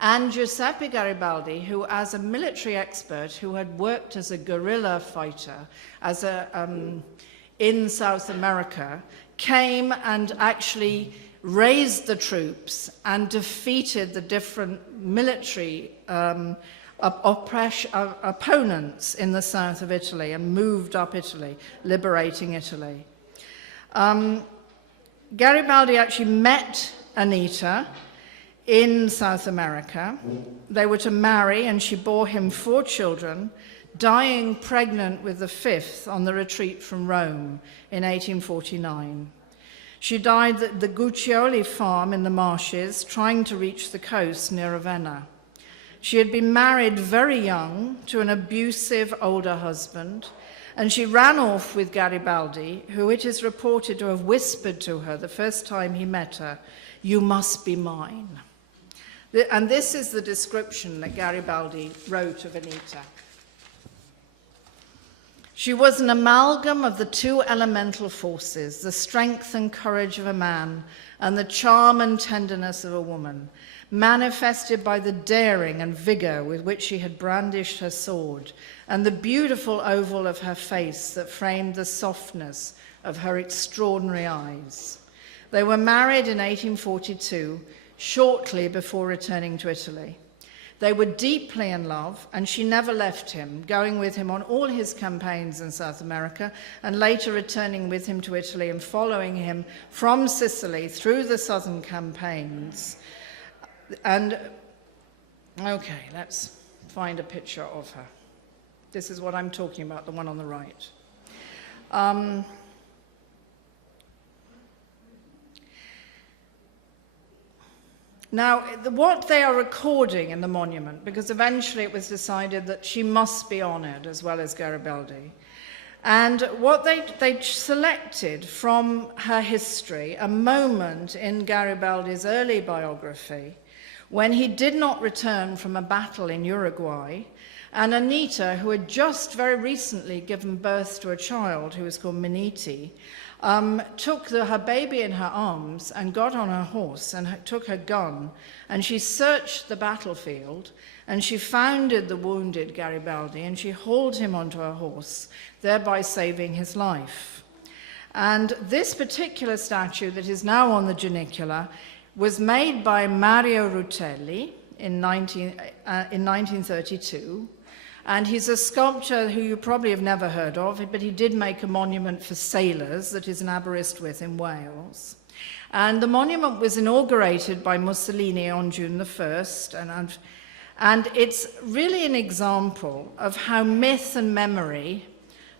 and Giuseppe Garibaldi, who, as a military expert who had worked as a guerrilla fighter in South America, came and actually raised the troops and defeated the different military opponents in the south of Italy and moved up Italy, liberating Italy. Garibaldi actually met Anita in South America. They were to marry, and she bore him 4 children, dying pregnant with the 5th on the retreat from Rome in 1849. She died at the Guccioli farm in the marshes, trying to reach the coast near Ravenna. She had been married very young to an abusive older husband, and she ran off with Garibaldi, who it is reported to have whispered to her the first time he met her, "You must be mine." And this is the description that Garibaldi wrote of Anita. She was an amalgam of the 2 elemental forces, the strength and courage of a man and the charm and tenderness of a woman, manifested by the daring and vigor with which she had brandished her sword and the beautiful oval of her face that framed the softness of her extraordinary eyes. They were married in 1842, shortly before returning to Italy. They were deeply in love, and she never left him, going with him on all his campaigns in South America, and later returning with him to Italy and following him from Sicily through the southern campaigns. And, okay, let's find a picture of her. This is what I'm talking about, the one on the right. Now, what they are recording in the monument, because eventually it was decided that she must be honoured as well as Garibaldi, and what they selected from her history, a moment in Garibaldi's early biography, when he did not return from a battle in Uruguay, and Anita, who had just very recently given birth to a child who was called Miniti, took her baby in her arms and got on her horse and took her gun, and she searched the battlefield, and she founded the wounded Garibaldi, and she hauled him onto her horse, thereby saving his life. And this particular statue that is now on the Janicula was made by Mario Rutelli in 1932. And he's a sculptor who you probably have never heard of, but he did make a monument for sailors that is in Aberystwyth in Wales. And the monument was inaugurated by Mussolini on June the 1st, and it's really an example of how myth and memory,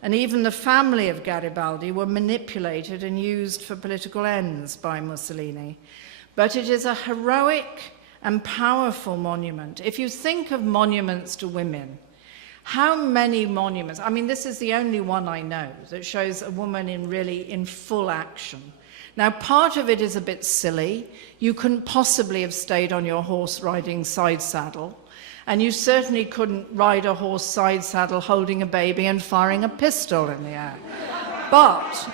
and even the family of Garibaldi, were manipulated and used for political ends by Mussolini. But it is a heroic and powerful monument. If you think of monuments to women, how many monuments? I mean, this is the only one I know that shows a woman in full action. Now, part of it is a bit silly. You couldn't possibly have stayed on your horse riding side saddle, and you certainly couldn't ride a horse side saddle holding a baby and firing a pistol in the air. But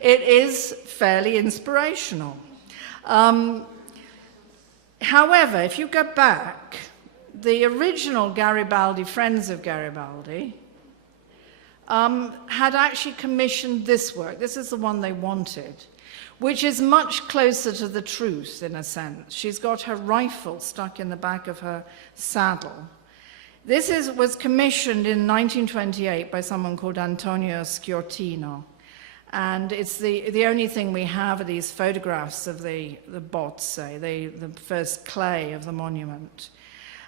it is fairly inspirational. However, if you go back, the original Garibaldi, Friends of Garibaldi, had actually commissioned this work. This is the one they wanted, which is much closer to the truth in a sense. She's got her rifle stuck in the back of her saddle. This was commissioned in 1928 by someone called Antonio Sciortino. And it's the only thing we have are these photographs of the bozze, the first clay of the monument.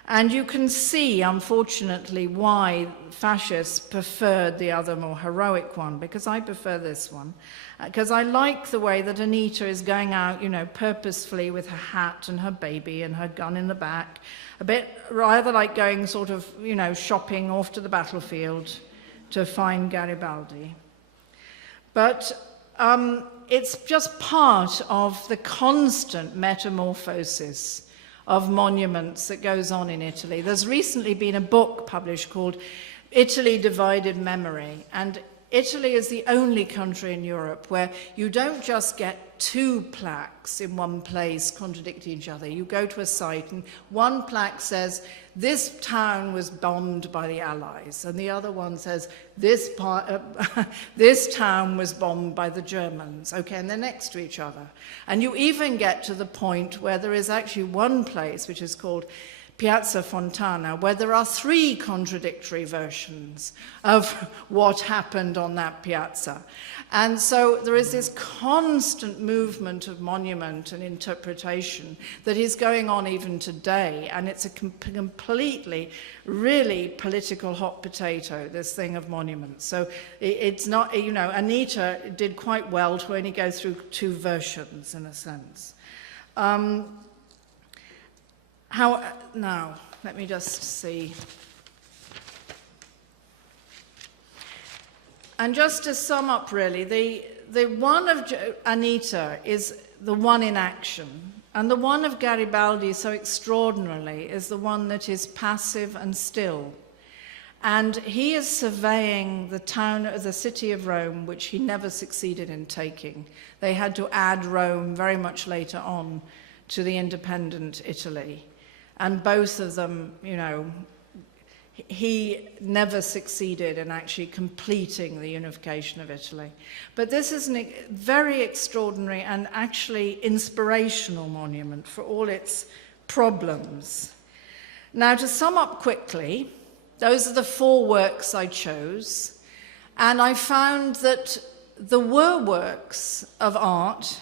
And you can see, unfortunately, why fascists preferred the other more heroic one, because I prefer this one. Because I like the way that Anita is going out, purposefully with her hat and her baby and her gun in the back, a bit rather like going sort of, shopping off to the battlefield to find Garibaldi. But it's just part of the constant metamorphosis of monuments that goes on in Italy. There's recently been a book published called Italy Divided Memory, and Italy is the only country in Europe where you don't just get two plaques in one place contradicting each other. You go to a site and one plaque says, this town was bombed by the Allies, and the other one says, this town was bombed by the Germans. Okay, and they're next to each other. And you even get to the point where there is actually one place, which is called Piazza Fontana, where there are three contradictory versions of what happened on that piazza. And so there is this constant movement of monument and interpretation that is going on even today, and it's a completely, really political hot potato, this thing of monuments. So it's not, Anita did quite well to only go through two versions, in a sense. Now, let me just see. And just to sum up, really, the one of Anita is the one in action, and the one of Garibaldi, so extraordinarily, is the one that is passive and still. And he is surveying the city of Rome, which he never succeeded in taking. They had to add Rome very much later on to the independent Italy. And both of them, he never succeeded in actually completing the unification of Italy. But this is a very extraordinary and actually inspirational monument for all its problems. Now, to sum up quickly, those are the 4 works I chose, and I found that there were works of art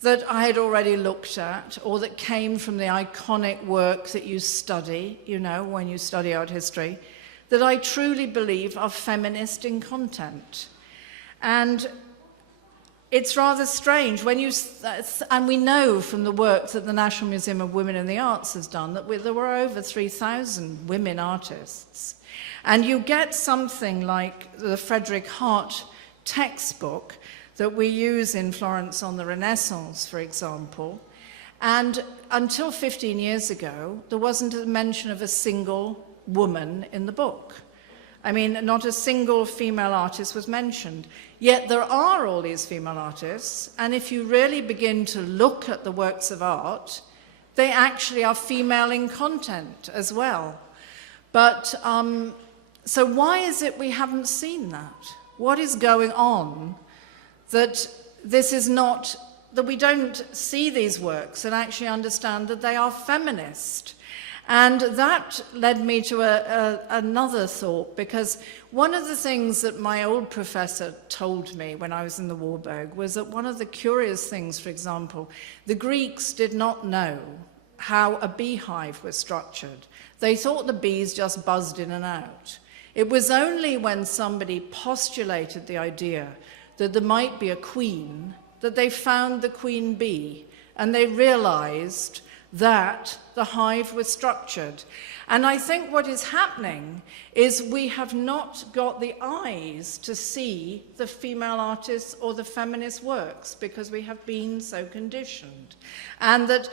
that I had already looked at, or that came from the iconic work that you study, you know, when you study art history, that I truly believe are feminist in content. And it's rather strange when and we know from the work that the National Museum of Women in the Arts has done that there were over 3,000 women artists. And you get something like the Frederick Hart textbook that we use in Florence on the Renaissance, for example. And until 15 years ago, there wasn't a mention of a single woman in the book. I mean, not a single female artist was mentioned. Yet there are all these female artists, and if you really begin to look at the works of art, they actually are female in content as well. But, so why is it we haven't seen that? What is going on that this is not, that we don't see these works and actually understand that they are feminist? And that led me to another thought, because one of the things that my old professor told me when I was in the Warburg was that one of the curious things, for example, the Greeks did not know how a beehive was structured. They thought the bees just buzzed in and out. It was only when somebody postulated the idea that there might be a queen that they found the queen bee, and they realized that the hive was structured. And I think what is happening is we have not got the eyes to see the female artists or the feminist works because we have been so conditioned. And that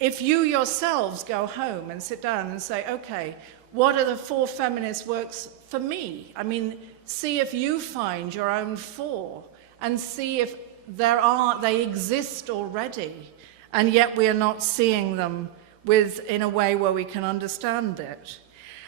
if you yourselves go home and sit down and say, okay, what are the 4 feminist works for me? I mean, see if you find your own 4 and see if they exist already. And yet we are not seeing them in a way where we can understand it.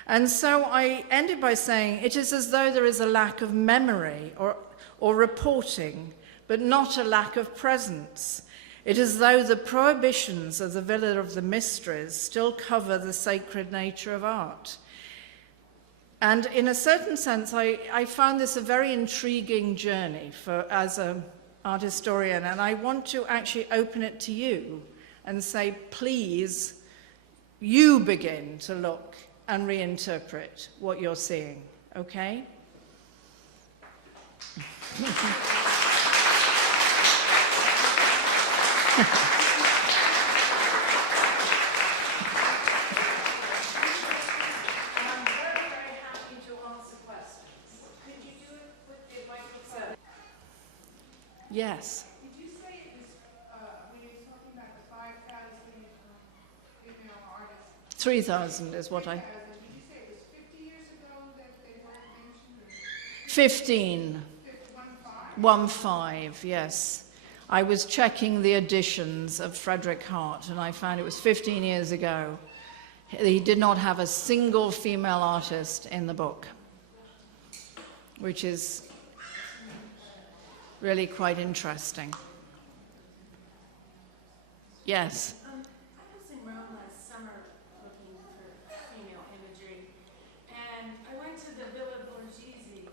And so I ended by saying it is as though there is a lack of memory or reporting, but not a lack of presence. It is as though the prohibitions of the Villa of the Mysteries still cover the sacred nature of art. And in a certain sense, I found this a very intriguing journey as an art historian, and I want to actually open it to you and say, please, you begin to look and reinterpret what you're seeing, okay? Yes. Did you say it was, when you were talking about the 5,000 female artists? 3,000 is what I... Did you say it was 50 years ago that they were mentioned? 15. 1-5, yes. I was checking the editions of Frederick Hart, and I found it was 15 years ago. He did not have a single female artist in the book, which is really quite interesting. Yes? I was in Rome last summer looking for female imagery, and I went to the Villa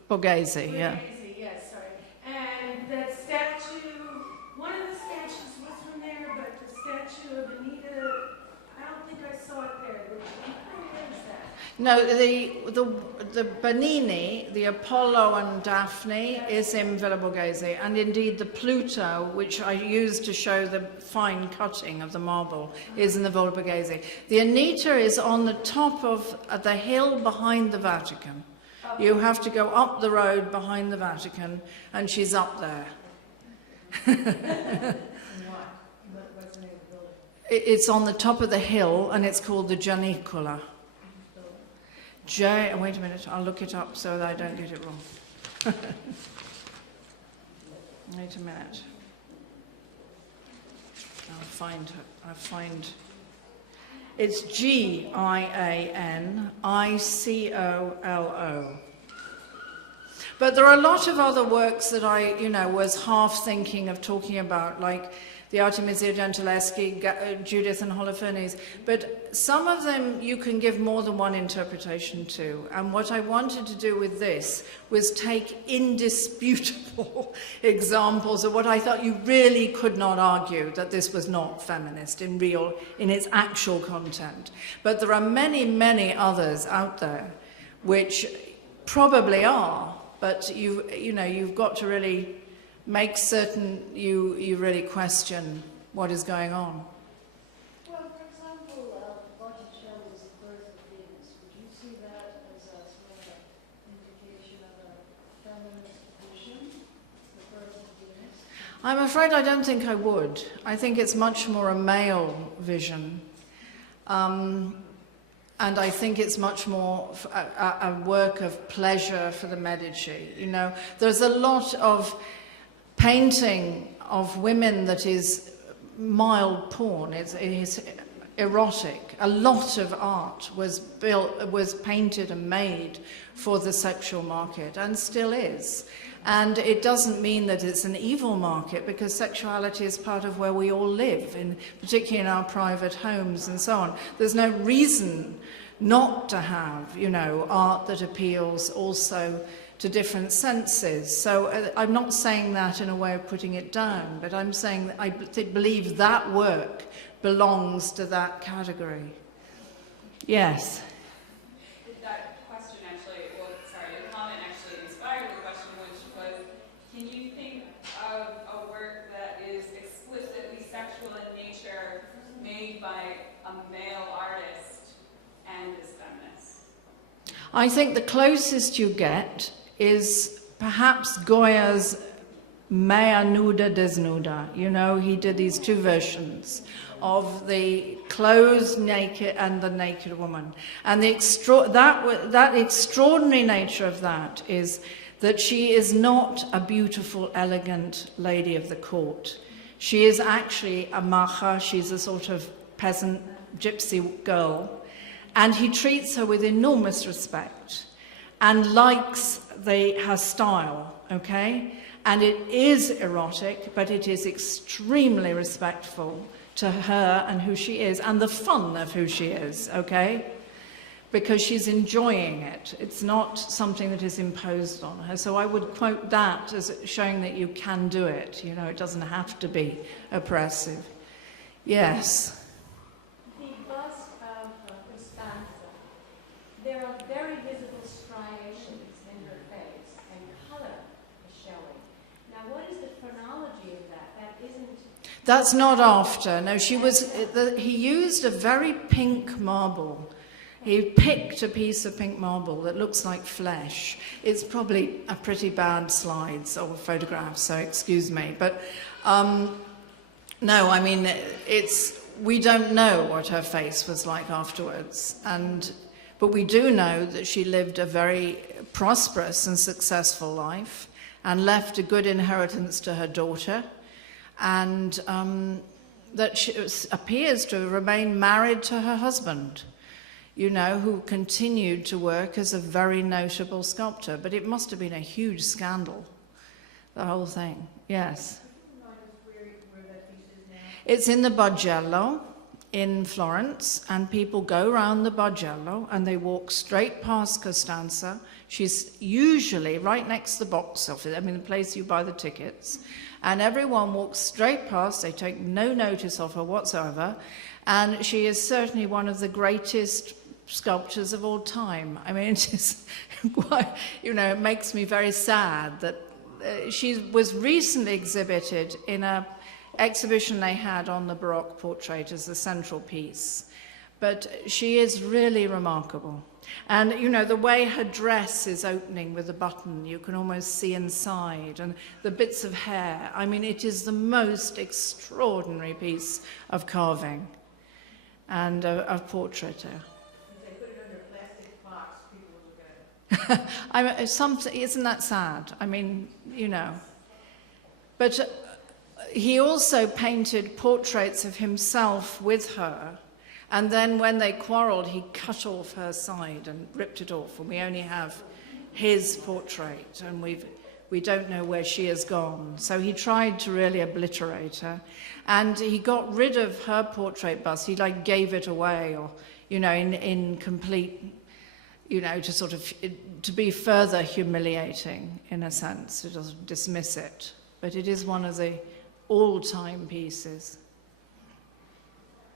Borghese, yeah. Borghese, yes, sorry. And that statue, one of the statues was from there, but the statue of Anita, I don't think I saw it there. Where is that? No, the Bernini, the Apollo and Daphne, is in Villa Borghese, and indeed the Pluto, which I used to show the fine cutting of the marble, is in the Villa Borghese. The Anita is on the top of the hill behind the Vatican. You have to go up the road behind the Vatican, and she's up there. What's the name of the building? It's on the top of the hill, and it's called the Gianicola. Wait a minute, I'll look it up so that I don't get it wrong. Wait a minute. I'll find. It's Gianicolo. But there are a lot of other works that I, was half thinking of talking about, like the Artemisia Gentileschi, Judith and Holofernes. But some of them you can give more than one interpretation to. And what I wanted to do with this was take indisputable examples of what I thought you really could not argue that this was not feminist in its actual content. But there are many, many others out there which probably are, but you've got to really make certain you really question what is going on. Well, for example, Botticelli's The Birth of Venus, would you see that as a sort of indication of a feminist vision, The Birth of Venus? I'm afraid I don't think I would. I think it's much more a male vision. And I think it's much more a work of pleasure for the Medici. You know, there's a lot of painting of women that is mild porn. It's erotic. A lot of art was painted and made for the sexual market, and still is. And it doesn't mean that it's an evil market, because sexuality is part of where we all live, particularly in our private homes and so on. There's no reason not to have, art that appeals also to different senses. So I'm not saying that in a way of putting it down, but I'm saying that I believe that work belongs to that category. Yes. That question the comment actually inspired the question, which was, can you think of a work that is explicitly sexual in nature, made by a male artist and is feminist? I think the closest you get is perhaps Goya's Mea Nuda Desnuda. He did these two versions of the clothed naked and the naked woman. And that extraordinary nature of that is that she is not a beautiful, elegant lady of the court. She is actually a macha, she's a sort of peasant gypsy girl. And he treats her with enormous respect and likes her style, okay? And it is erotic, but it is extremely respectful to her and who she is, and the fun of who she is, okay? Because she's enjoying it. It's not something that is imposed on her. So I would quote that as showing that you can do it. It doesn't have to be oppressive. Yes. The bust of Costanza, there are very visible striations in her face, and color is showing. Now, what is the chronology of that? That isn't... That's not after. No, he used a very pink marble. He picked a piece of pink marble that looks like flesh. It's probably a pretty bad slides or photograph, so excuse me. But no, I mean, we don't know what her face was like afterwards. But we do know that she lived a very prosperous and successful life and left a good inheritance to her daughter, and that she appears to remain married to her husband, who continued to work as a very notable sculptor. But it must have been a huge scandal, the whole thing. Yes. It's in the Bargello in Florence, and people go around the Bargello and they walk straight past Costanza. She's usually right next to the box office, the place you buy the tickets, and everyone walks straight past. They take no notice of her whatsoever, and she is certainly one of the greatest sculptors of all time. It is quite, it makes me very sad that she was recently exhibited in a exhibition they had on the Baroque portrait as the central piece. But she is really remarkable. And, the way her dress is opening with a button, you can almost see inside, and the bits of hair. It is the most extraordinary piece of carving and of portraiture. If they put it under a plastic box, people would look at it. Isn't that sad? But he also painted portraits of himself with her, and then when they quarreled, he cut off her side and ripped it off, and we only have his portrait, and we've We don't know where she has gone. So he tried to really obliterate her. And he got rid of her portrait bust. He like gave it away, or, you know, in complete, you know, to sort of, to be further humiliating in a sense, to just dismiss it. But it is one of the all-time pieces.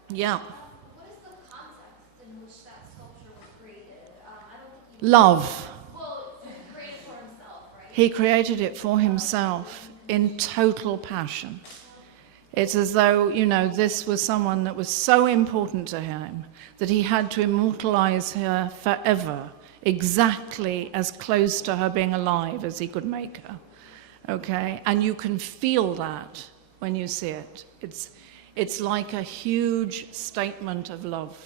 Yeah. What is the context in which that sculpture was created? I don't think Love. Well, he created it for himself, right? He created it for himself in total passion. It's as though, you know, this was someone that was so important to him that he had to immortalize her forever, exactly as close to her being alive as he could make her. Okay? And you can feel that when you see it. It's like a huge statement of love.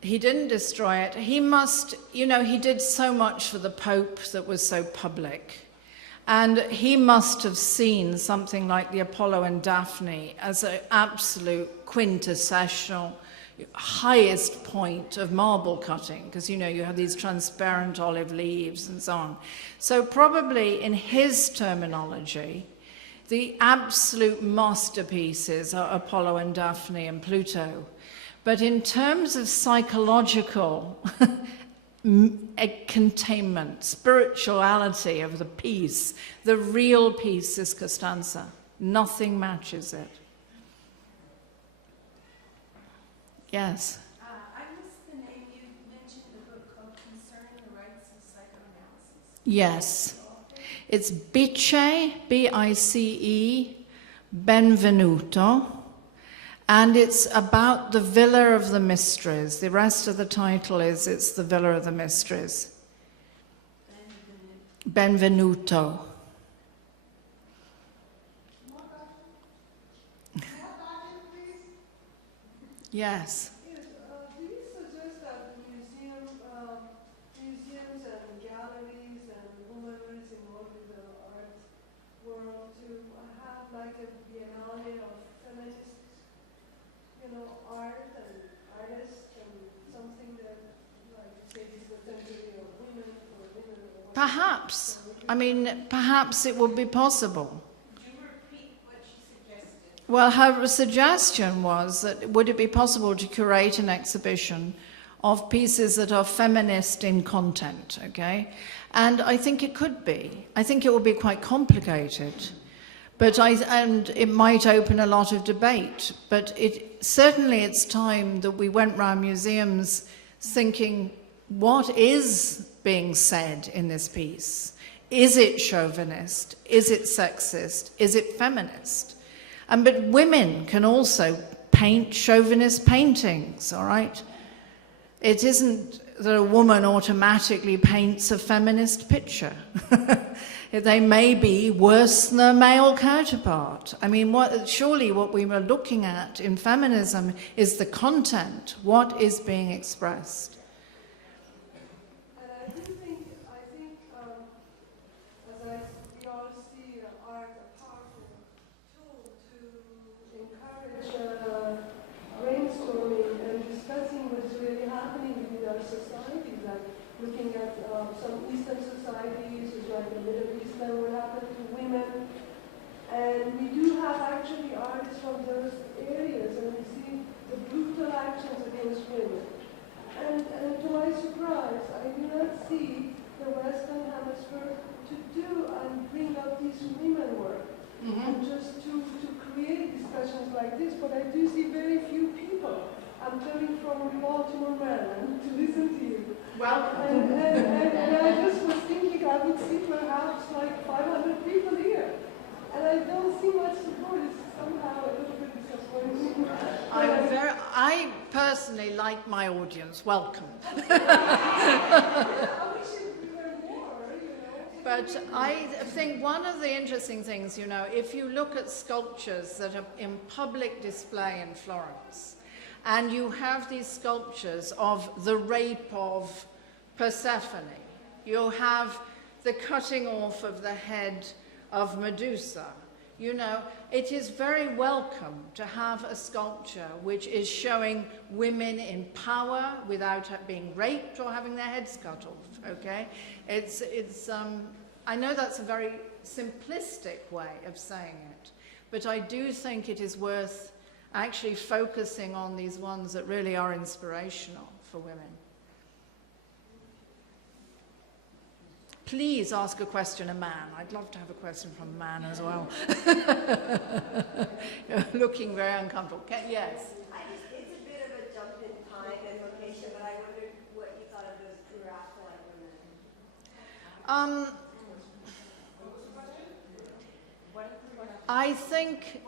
He didn't destroy it. He must, you know, he did so much for the Pope that was so public. And he must have seen something like the Apollo and Daphne as an absolute quintessential, highest point of marble cutting, because, you know, you have these transparent olive leaves and so on. So probably in his terminology, the absolute masterpieces are Apollo and Daphne and Pluto. But in terms of psychological containment, spirituality of the piece, the real piece is Costanza. Nothing matches it. Yes? I missed the name. You mentioned a book called Concerning the Rights of Psychoanalysis. Yes. It's Bice, B-I-C-E, Benvenuto. And it's about the Villa of the Mysteries. The rest of the title is It's the Villa of the Mysteries. Benvenuto. Yes. Yes, do you suggest that museums and galleries and whomever is involved in the arts world to have like a biennale of feminist, you know, art and artists and something that, like, say, is the century of women or women or Perhaps. I mean, perhaps it would be possible. Could you repeat what she suggested? Well, her suggestion was that would it be possible to curate an exhibition of pieces that are feminist in content, okay? And I think it could be. I think it would be quite complicated. And it might open a lot of debate. But certainly it's time that we went round museums thinking, what is being said in this piece? Is it chauvinist? Is it sexist? Is it feminist? But women can also paint chauvinist paintings, all right? It isn't that a woman automatically paints a feminist picture. They may be worse than their male counterpart. I mean, surely what we were looking at in feminism is the content, what is being expressed. And I think as we all see art a powerful tool to encourage brainstorming and discussing what is really happening within our society, like looking at some Eastern societies, like the Middle East, and what happened to women. And we do have actually artists from those areas, and we see the brutal actions against women. And to my surprise, I do not see the Western Hemisphere to do and bring up these women work, and just to create discussions like this. But I do see very few people. I'm coming from Baltimore, Maryland, to listen to you. Welcome. And I just was thinking I would see perhaps like 500 people here. And I don't see much support. It's somehow a little bit disappointing. I personally like my audience. Welcome. I wish we were more, you know. But I think one of the interesting things, you know, if you look at sculptures that are in public display in Florence, and you have these sculptures of the rape of Persephone, you have the cutting off of the head of Medusa, You know, it is very welcome to have a sculpture which is showing women in power without being raped or having their heads cut off, okay? I know that's a very simplistic way of saying it, but I do think it is worth actually focusing on these ones that really are inspirational for women. Please ask a question, a man. I'd love to have a question from a man as well. You're looking very uncomfortable. Yes? It's a bit of a jump in time and location, but I wondered what you thought of those pre-Raphaelite women. I think,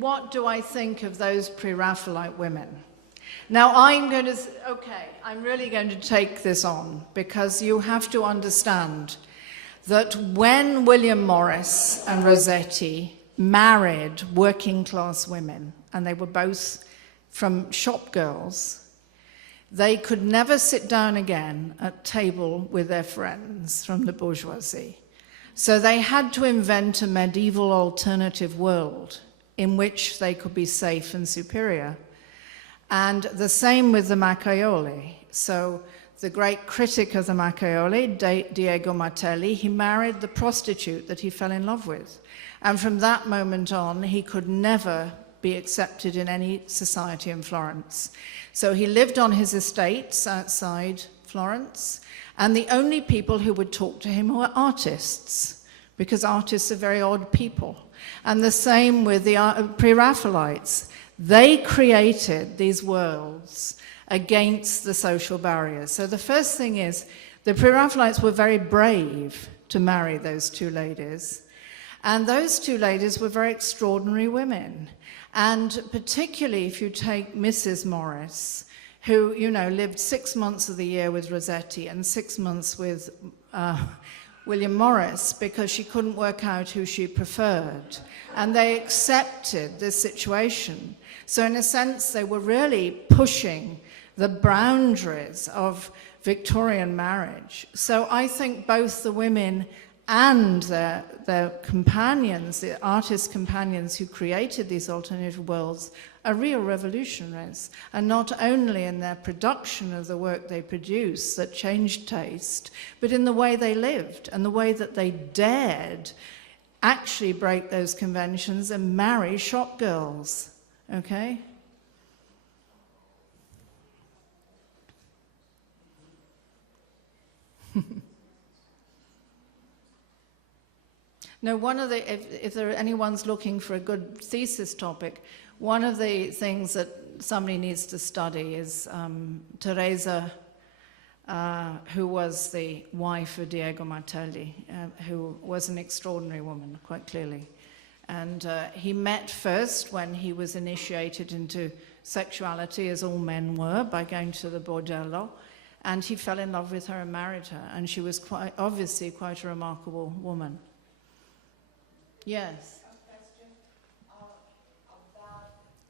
what do I think of those pre-Raphaelite women? Now I'm really going to take this on, because you have to understand that when William Morris and Rossetti married working class women, and they were both from shop girls, they could never sit down again at table with their friends from the bourgeoisie. So they had to invent a medieval alternative world in which they could be safe and superior. And the same with the Macchiaioli. So the great critic of the Macchiaioli, Diego Martelli, he married the prostitute that he fell in love with. And from that moment on, he could never be accepted in any society in Florence. So he lived on his estates outside Florence, and the only people who would talk to him were artists, because artists are very odd people. And the same with the pre-Raphaelites. They created these worlds against the social barriers. So the first thing is, the pre-Raphaelites were very brave to marry those two ladies. And those two ladies were very extraordinary women. And particularly if you take Mrs. Morris, who, you know, lived 6 months of the year with Rossetti and 6 months with William Morris, because she couldn't work out who she preferred. And they accepted this situation. So in a sense, they were really pushing the boundaries of Victorian marriage. So I think both the women and their companions, the artist companions who created these alternative worlds, are real revolutionaries. And not only in their production of the work they produced that changed taste, but in the way they lived and the way that they dared actually break those conventions and marry shop girls. Okay? No, one of the, if anyone's looking for a good thesis topic, one of the things that somebody needs to study is Teresa, who was the wife of Diego Martelli, who was an extraordinary woman, quite clearly. And he met first when he was initiated into sexuality, as all men were, by going to the bordello. And he fell in love with her and married her. And she was obviously quite a remarkable woman. Yes? A question about the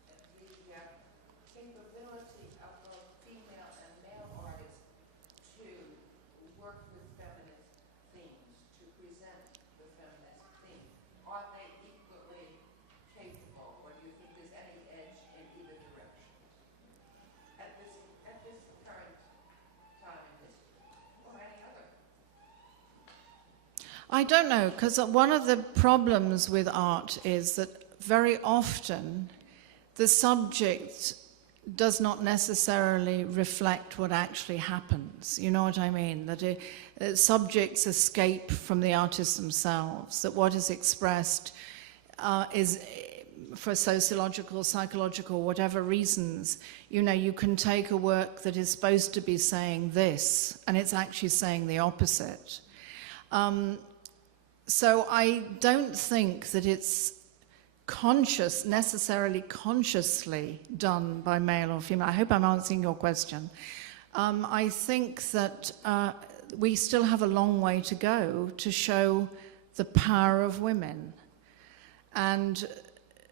capability of both female and male artists to work with feminist themes, to present the feminist theme. Are they equally capable, or do you think there's any edge in either direction at this current time in history, or any other? I don't know, because one of the problems with art is that very often the subject does not necessarily reflect what actually happens. You know what I mean? That subjects escape from the artists themselves, that what is expressed is, for sociological, psychological, whatever reasons, you know, you can take a work that is supposed to be saying this, and it's actually saying the opposite. So I don't think that it's necessarily consciously done by male or female. I hope I'm answering your question. I think that we still have a long way to go to show the power of women. And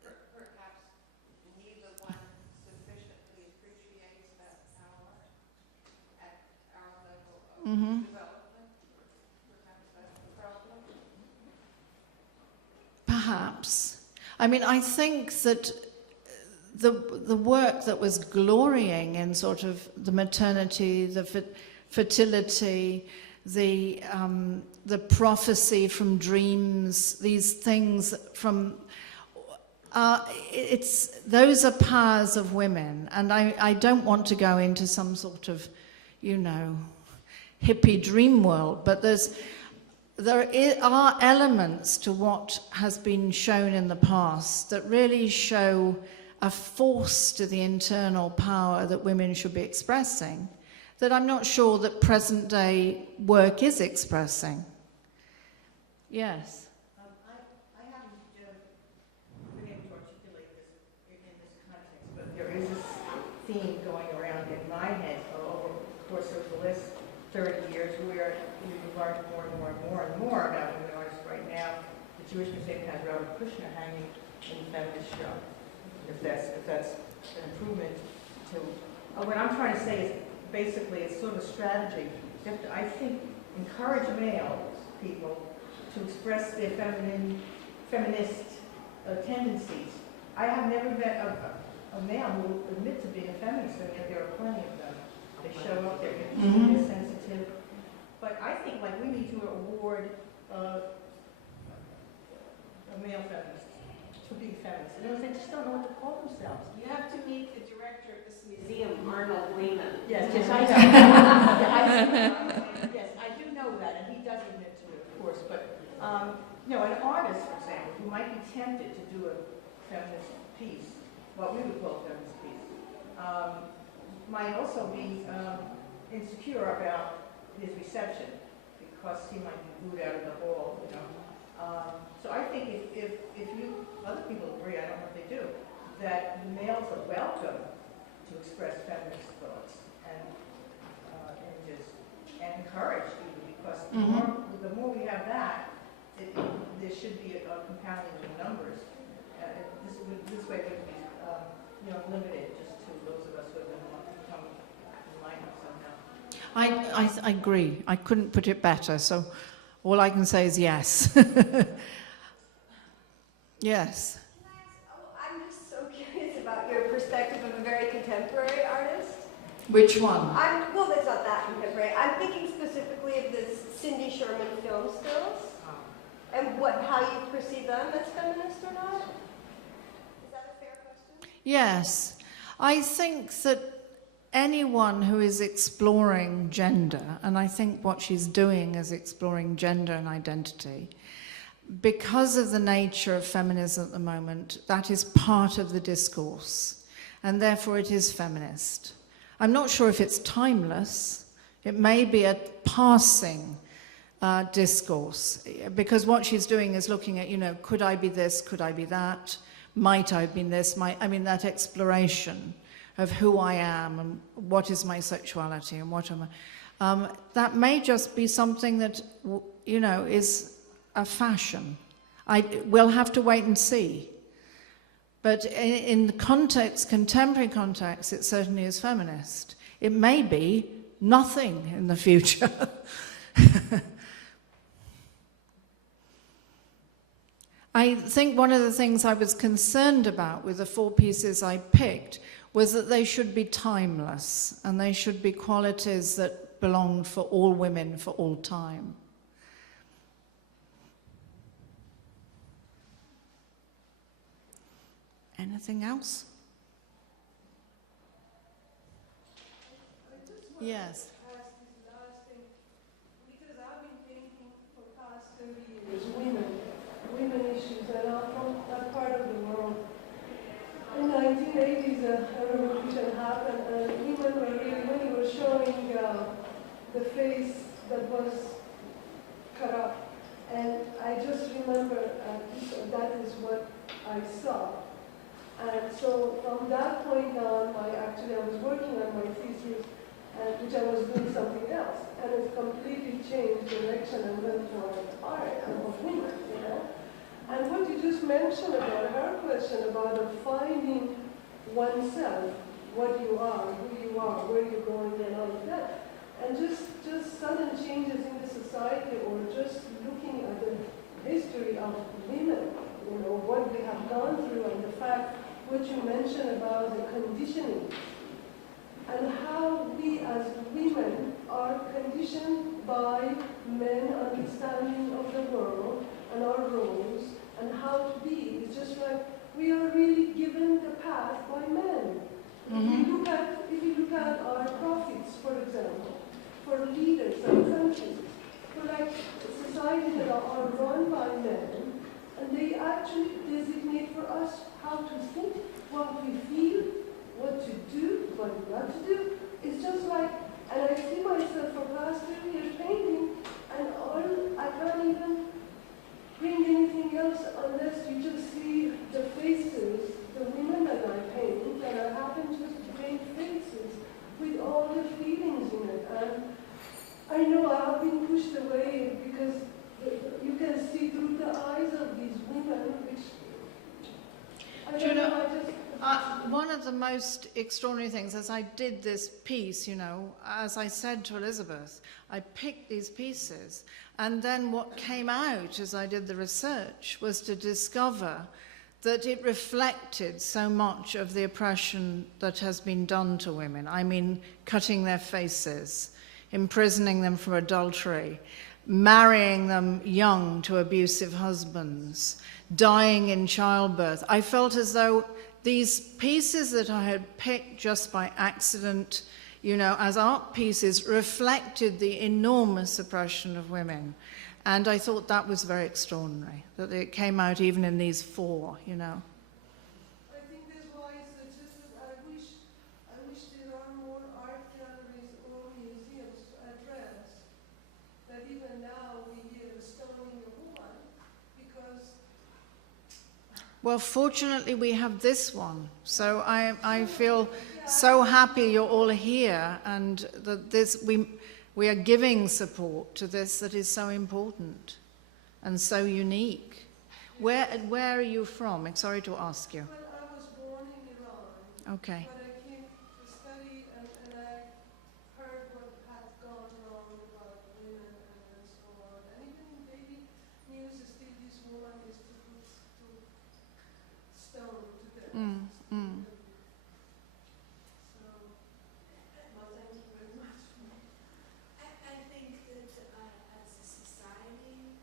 perhaps neither one sufficiently appreciates that power at our level of development. Perhaps that's the problem. perhaps. I mean, I think that the work that was glorying in sort of the maternity, the fertility, the prophecy from dreams, these things from those are powers of women, and I don't want to go into some sort of, you know, hippie dream world, but there are elements to what has been shown in the past that really show a force to the internal power that women should be expressing, that I'm not sure that present day work is expressing. Yes. I haven't been able to articulate this in this context, but there is this theme going around in my head over the course of the last 30 years where we've learned more and more and more and more about women artists. Right now, the Jewish Museum has Robert Kushner hanging in the feminist show. If that's an improvement to what I'm trying to say is basically it's sort of a strategy. You have to, I think, encourage male people to express their feminist tendencies. I have never met a male who will admit to being a feminist, and yet there are plenty of them. They show up, they're interested, they're sensitive. But I think like we need to award a male feminist for being feminist. In other words, they just don't know what to call themselves. You have to meet the director of this museum, Arnold Lehman. Yes, yes, I know. Yes, I do know that, and he does admit to it, of course. But you know, an artist, for example, who might be tempted to do a feminist piece, what we would call a feminist piece, might also be insecure about his reception because he might be booed out of the hall, you know. So I think if you, other people agree, I don't know if they do, that males are welcome to express feminist thoughts and images, and encouraged even, because the more we have that, there should be a compounding of numbers. This way we would be you know, limited just to those of us who have become enlightened somehow. I agree. I couldn't put it better, so all I can say is yes. Yes. Can I ask, I'm just so curious about your perspective of a very contemporary artist. Which one? Well, that's not that contemporary. I'm thinking specifically of this Cindy Sherman film stills, and how you perceive them as feminist or not. Is that a fair question? Yes. I think that anyone who is exploring gender, and I think what she's doing is exploring gender and identity, because of the nature of feminism at the moment, that is part of the discourse, and therefore it is feminist. I'm not sure if it's timeless. It may be a passing discourse, because what she's doing is looking at, you know, could I be this, could I be that, might I have been this, I mean, that exploration of who I am and what is my sexuality and what am I. That may just be something that, you know, is a fashion. We'll have to wait and see. But in the context, contemporary context, it certainly is feminist. It may be nothing in the future. I think one of the things I was concerned about with the 4 pieces I picked was that they should be timeless, and they should be qualities that belonged for all women for all time. Anything else? Yes. Ask this last thing, because I've been thinking for the past 30 years, women issues, and I'm from that part of the world. In the 1980s, a revolution happened, and women were really were showing the face that was cut up. And I just remember that is what I saw. And so from that point on, I was working on my thesis, which I was doing something else, and it completely changed direction and went toward art and of women, you know. And what you just mentioned about her question about finding oneself, what you are, who you are, where you're going, and all of that, and just sudden changes in the society, or just looking at the history of women, you know, what we have gone through and the fact what you mentioned about the conditioning and how we as women are conditioned by men understanding of the world and our roles and how to be. It's just like we are really given the path by men. If you look at our prophets, for example, for leaders and countries, for like societies that are run by men, and they actually designate for us how to think, what we feel, what to do, what not to do. It's just like, and I see myself for past 2 years painting, and I can't even bring anything else unless you just see the faces, the women that I paint, that I happen just to paint faces with all the feelings in it. And I know I have been pushed away because you can see through the eyes of these women, which I don't know, I just... One of the most extraordinary things, as I did this piece, you know, as I said to Elizabeth, I picked these pieces, and then what came out as I did the research was to discover that it reflected so much of the oppression that has been done to women. I mean, cutting their faces, imprisoning them for adultery, marrying them young to abusive husbands, dying in childbirth. I felt as though these pieces that I had picked just by accident, you know, as art pieces, reflected the enormous oppression of women. And I thought that was very extraordinary, that it came out even in these four, you know. I think that's why it's suggested, I wish there are more art galleries or museums to address that even now we hear stoning a woman because... Well, fortunately we have this one, so I feel so happy you're all here and that we are giving support to this that is so important and so unique. Where are you from? I'm sorry to ask you. Well, I was born in Iran. Okay. But I came to study and I heard what had gone wrong about women and so on. And even in daily news, still this woman is to stone to death. So, well, thank you very much. I think that as a society,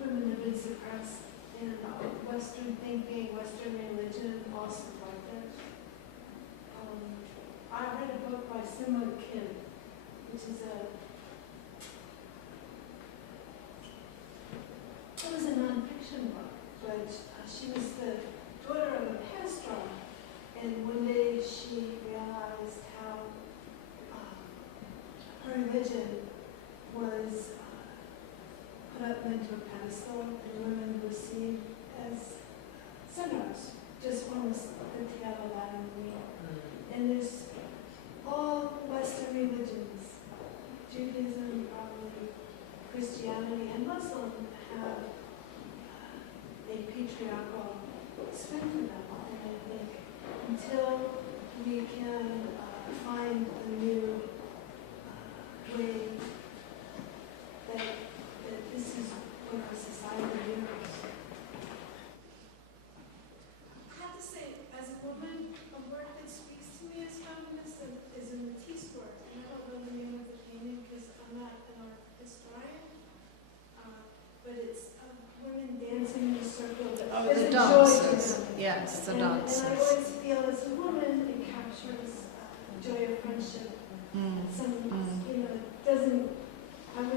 women have been suppressed in Western thinking, Western religion, all stuff like that. I read a book by Simone Kim, which is it was a non-fiction book, but she was the daughter of a pastor, and one day she realized how her religion was put up into a pedestal, and women were seen as sinners, just almost put together that in the meal. And there's all Western religions, Judaism, probably Christianity, and Muslim have a patriarchal spin to them. And I think until we can find a new way that this is what our society mirrors. I have to say, as a woman, a work that speaks to me as feminist is a Matisse work. And I don't know the name of the painting because I'm not an art historian, but it's women dancing in a circle. Oh, the dances. Yes, the dances. And I always feel as a woman, it captures joy of friendship. Some, you know, doesn't, I'm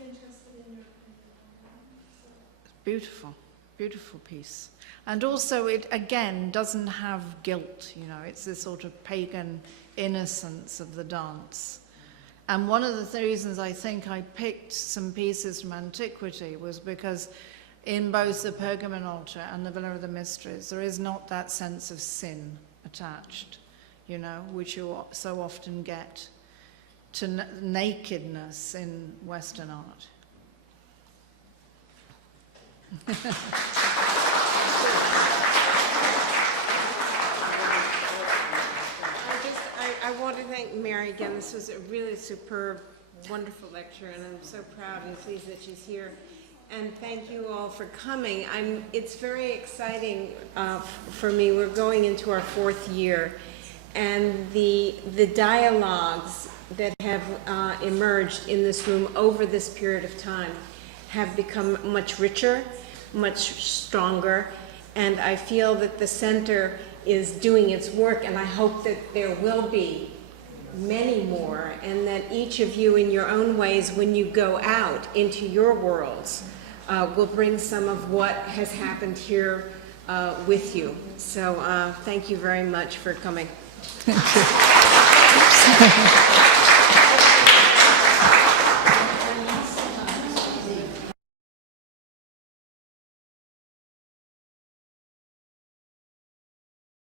interested in your opinion on that. So. Beautiful, beautiful piece. And also it, again, doesn't have guilt, you know, it's this sort of pagan innocence of the dance. And one of the reasons I think I picked some pieces from antiquity was because in both the Pergamon altar and the Villa of the Mysteries, there is not that sense of sin attached, you know, which you so often get to nakedness in Western art. I want to thank Mary again. This was a really superb, wonderful lecture, and I'm so proud and pleased that she's here. And thank you all for coming. It's very exciting for me. We're going into our 4th year, and the dialogues that have emerged in this room over this period of time have become much richer, much stronger, and I feel that the center is doing its work, and I hope that there will be many more, and that each of you in your own ways, when you go out into your worlds, will bring some of what has happened here with you. So thank you very much for coming. Thank you.